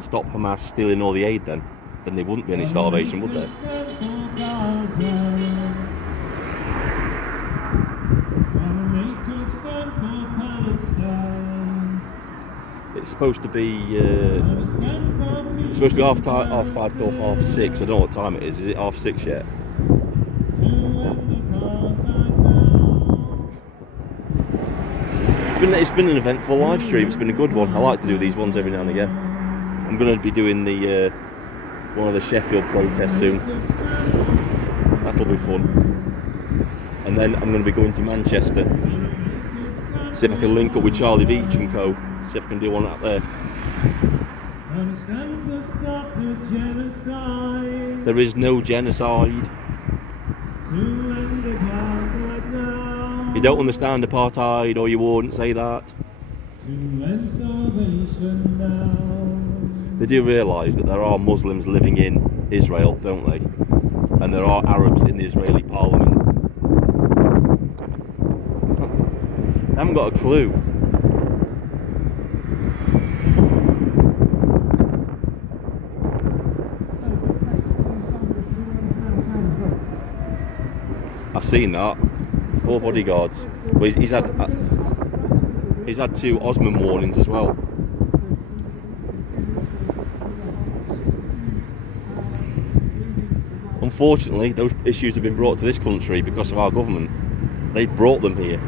Stop Hamas stealing all the aid then there wouldn't be any starvation, would there? It's supposed to be half 5 till half 6. I don't know what time it is. Is it half 6 yet? It's been an eventful live stream. It's been a good one. I like to do these ones every now and again. I'm going to be doing the one of the Sheffield protests soon. That'll be fun. And then I'm going to be going to Manchester. See if I can link up with Charlie Veach and co. See if I can do one out there. There is no genocide. You don't understand apartheid, or you wouldn't say that. They do realise that there are Muslims living in Israel, don't they? And there are Arabs in the Israeli parliament. They haven't got a clue. I've seen that. 4 bodyguards. But he's had 2 Osman warnings as well. Unfortunately, those issues have been brought to this country because of our government. They brought them here.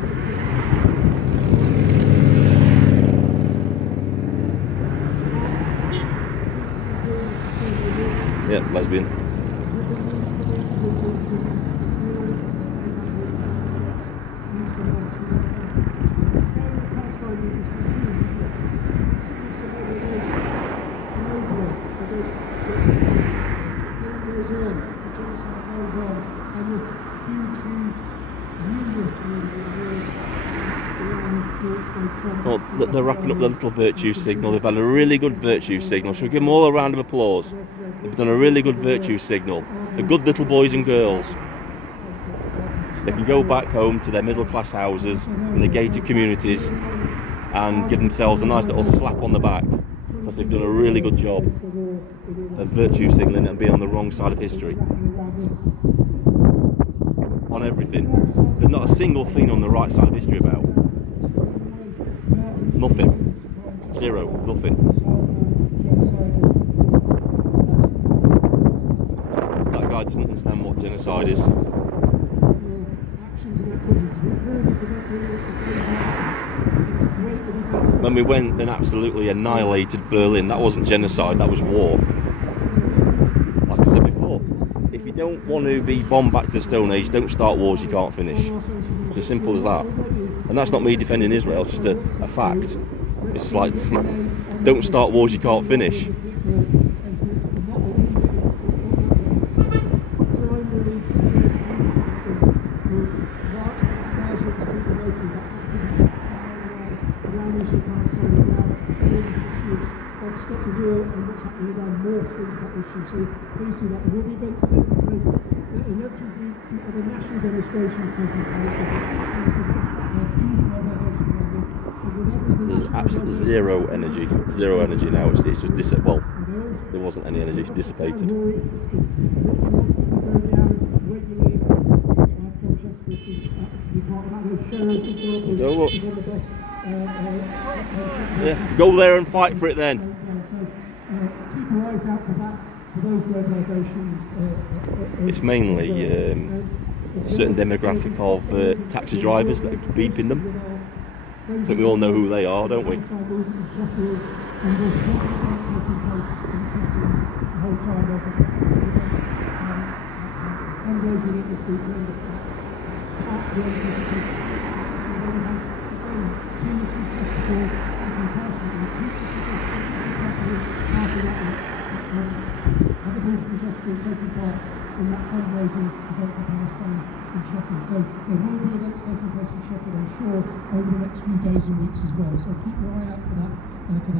Yeah, lesbian. Well, they're wrapping up their little virtue signal. They've had a really good virtue signal. Should we give them all a round of applause? They've done a really good virtue signal. They're good little boys and girls. They can go back home to their middle class houses in the gated communities and give themselves a nice little slap on the back because they've done a really good job of virtue signalling and being on the wrong side of history. On everything. There's not a single thing on the right side of history about. Nothing. Zero. Nothing. That guy doesn't understand what genocide is. When we went and absolutely annihilated Berlin, that wasn't genocide, that was war. Like I said before, if you don't want to be bombed back to the Stone Age, don't start wars you can't finish. It's as simple as that. And that's not me defending Israel, it's just a fact. It's like, don't start wars you can't finish. Stop the war and what's happening around morphs into that issue. So please do that. There will be events taking place. Inevitably, the national demonstrations taking place. There's absolutely zero energy now. It's just well, there wasn't any energy, it's dissipated. Go up. Yeah, go there and fight for it then. Keep your eyes out for that, for those organisations. It's mainly a certain demographic of taxi drivers that are beeping them. I think we all know who they are, don't we? Taking part in that fundraising event for Palestine in Sheffield. So there will be events taking place in Sheffield, I'm sure, over the next few days and weeks as well. So keep your eye out for that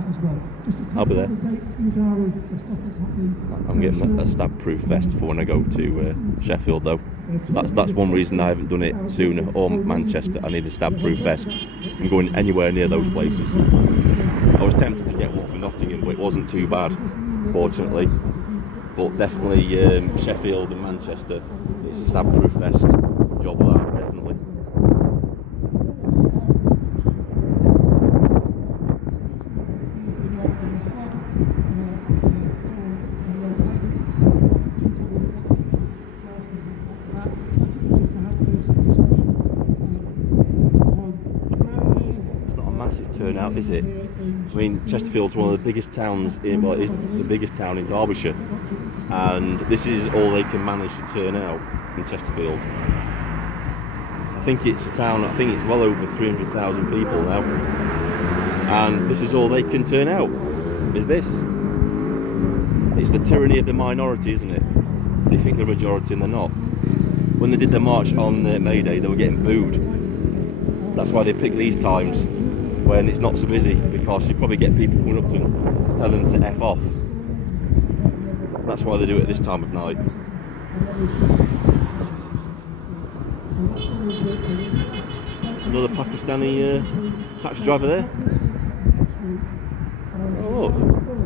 as well. Just a couple of dates in your diary of stuff that's happening. I'm getting a stab-proof vest for when I go to Sheffield, though. That's one reason I haven't done it sooner, or Manchester. I need a stab-proof vest from going anywhere near those places. I was tempted to get one for Nottingham, but it wasn't too bad, fortunately. But definitely Sheffield and Manchester, it's a stab-proof vest job, that definitely. It's not a massive turnout, is it? I mean, Chesterfield's one of the biggest towns well, it's the biggest town in Derbyshire, and this is all they can manage to turn out in Chesterfield. I think it's a town, I think it's well over 300,000 people now, and this is all they can turn out, is this. It's the tyranny of the minority, isn't it? They think they're a majority and they're not. When they did the march on May Day, they were getting booed. That's why they pick these times when it's not so busy, because you probably get people coming up to them, tell them to F off. That's why they do it at this time of night. Another Pakistani taxi driver there. Oh look,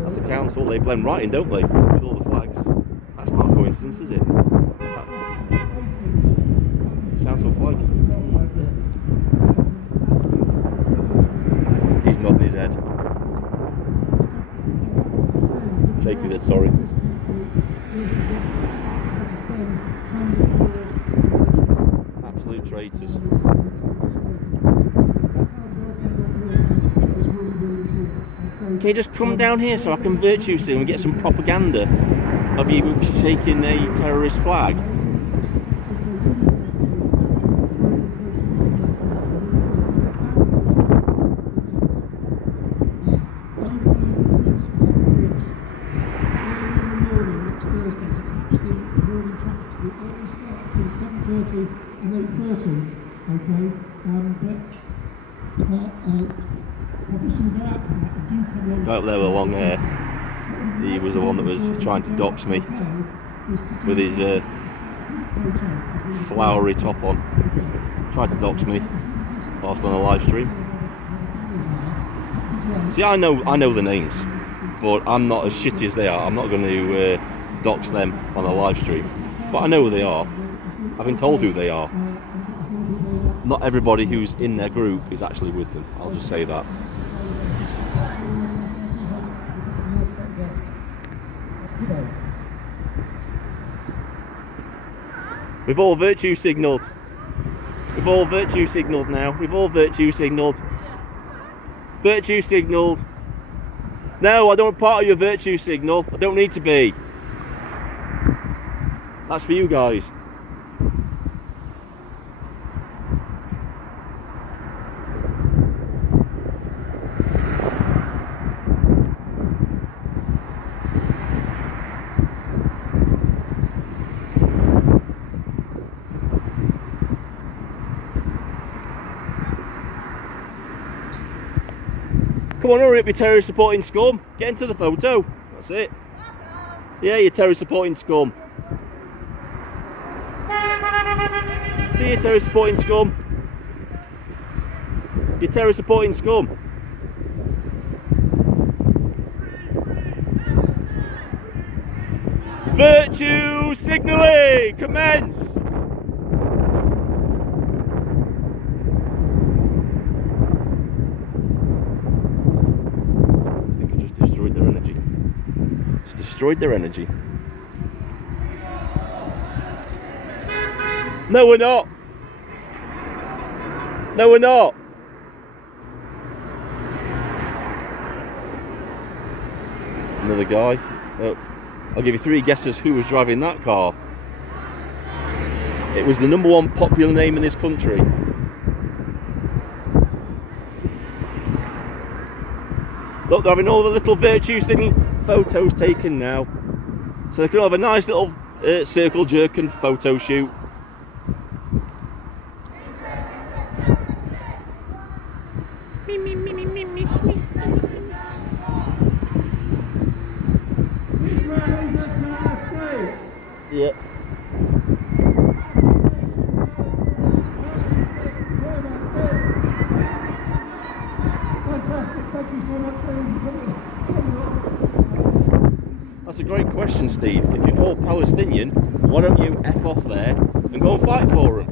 that's a council. They blend right in, don't they, with all the flags. That's not a coincidence, is it? Council flag. He's nodding his head. Shaking his head, sorry. Absolute traitors. Can you just come down here so I can virtue signal and get some propaganda of you shaking a terrorist flag? And 8:30, okay, probably should go out for that and do come along. Right up there with the long hair. He was the one that was trying to dox me with his flowery top on. Tried to dox me whilst on a live stream. See, I know the names, but I'm not as shitty as they are. I'm not going to dox them on a live stream, but I know who they are. I've been told who they are. Not everybody who's in their group is actually with them. I'll just say that. We've all virtue signalled. We've all virtue signalled now. We've all virtue signalled. Virtue signalled. No, I don't want part of your virtue signal. I don't need to be. That's for you guys. Come on, hurry up, you terrorist supporting scum. Get into the photo. That's it. Yeah, you terrorist supporting scum. See you, terrorist supporting scum. You terrorist supporting scum. Virtue signalling! Commence! Destroyed their energy. No, we're not. No, we're not. Another guy. Oh, I'll give you 3 guesses who was driving that car. It was the #1 popular name in this country. Look, they're having all the little virtue singing photos taken now, so they can have a nice little circle jerk and photo shoot. Yeah. Fantastic, thank you so much for coming. That's a great question, Steve. If you're all Palestinian, why don't you F off there and go and fight for them?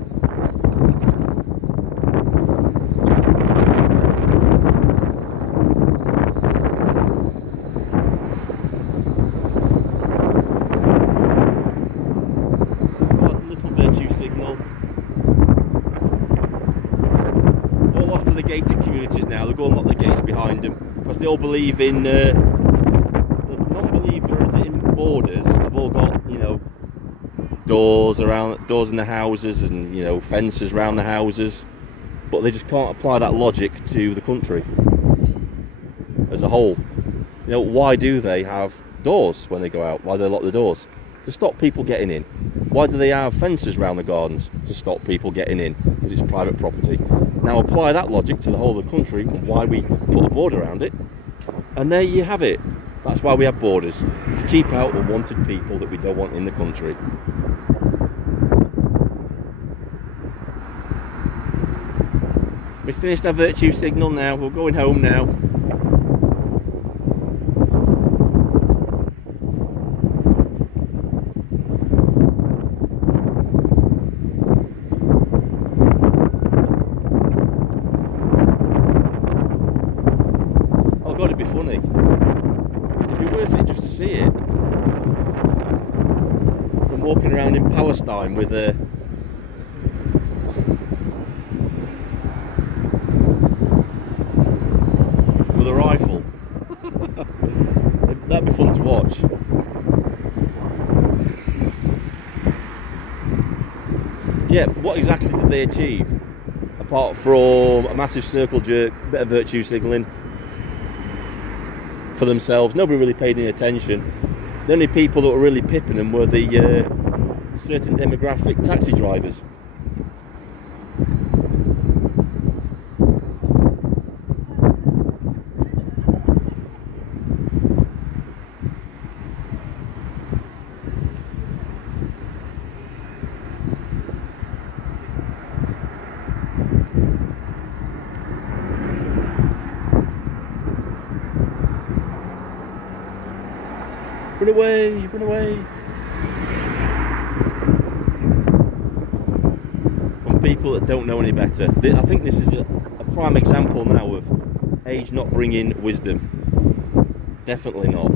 Oh, little virtue signal. All after the gated communities now, they'll go and lock the gates behind them because they all believe in borders have all got, you know, doors in the houses and, you know, fences around the houses, but they just can't apply that logic to the country as a whole. You know, why do they have doors when they go out? Why do they lock the doors? To stop people getting in. Why do they have fences around the gardens? To stop people getting in, because it's private property. Now apply that logic to the whole of the country and why we put a border around it, and there you have it. That's why we have borders, to keep out unwanted people that we don't want in the country. We finished our virtue signal now, we're going home now. Oh God, it'd be funny. It'd be worth it just to see it. I'm walking around in Palestine with a rifle. That'd be fun to watch. Yeah, what exactly did they achieve? Apart from a massive circle jerk, a bit of virtue signalling for themselves. Nobody really paid any attention. The only people that were really pipping them were the certain demographic taxi drivers. Run away, run away. From people that don't know any better. I think this is a prime example now of age not bringing wisdom. Definitely not.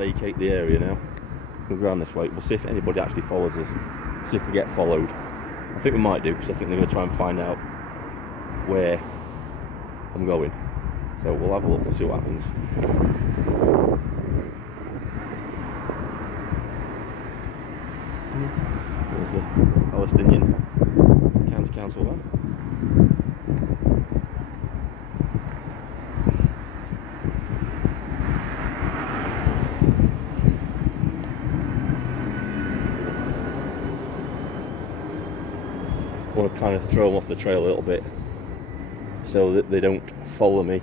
vacate the area now. We'll go around this way. We'll see if anybody actually follows us. See if we get followed. I think we might do, because I think they're going to try and find out where I'm going. So we'll have a look and see what happens. There's the Palestinian County Council van. I want to kind of throw them off the trail a little bit so that they don't follow me.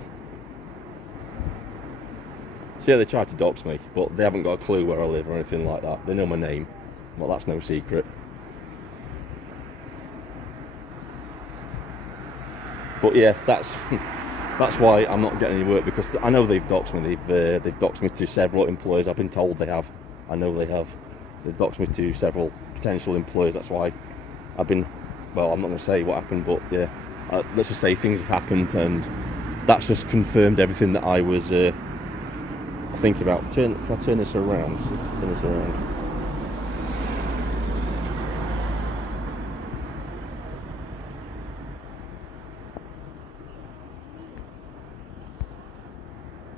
So yeah, they tried to dox me, but they haven't got a clue where I live or anything like that. They know my name. Well, that's no secret. But yeah, that's why I'm not getting any work, because I know they've doxed me. They've doxed me to several employers. I've been told they have. I know they have. They've doxed me to several potential employers. That's why I've been. Well, I'm not going to say what happened, but yeah, let's just say things have happened, and that's just confirmed everything that I was thinking about. Can I turn this around? Turn this around.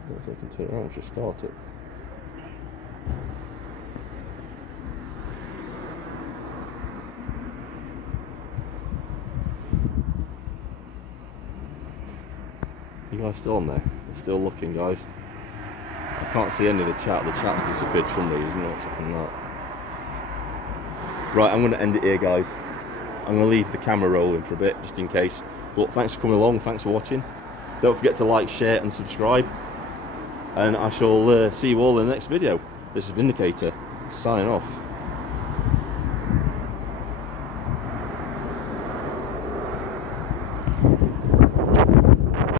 I don't think I can turn it around, just start it. You guys still on there? You're still looking, guys. I can't see any of the chat. The chat's disappeared for some reason. What's happened that? Right, I'm going to end it here, guys. I'm going to leave the camera rolling for a bit, just in case. But thanks for coming along. Thanks for watching. Don't forget to like, share, and subscribe. And I shall see you all in the next video. This is Vindicator, signing off.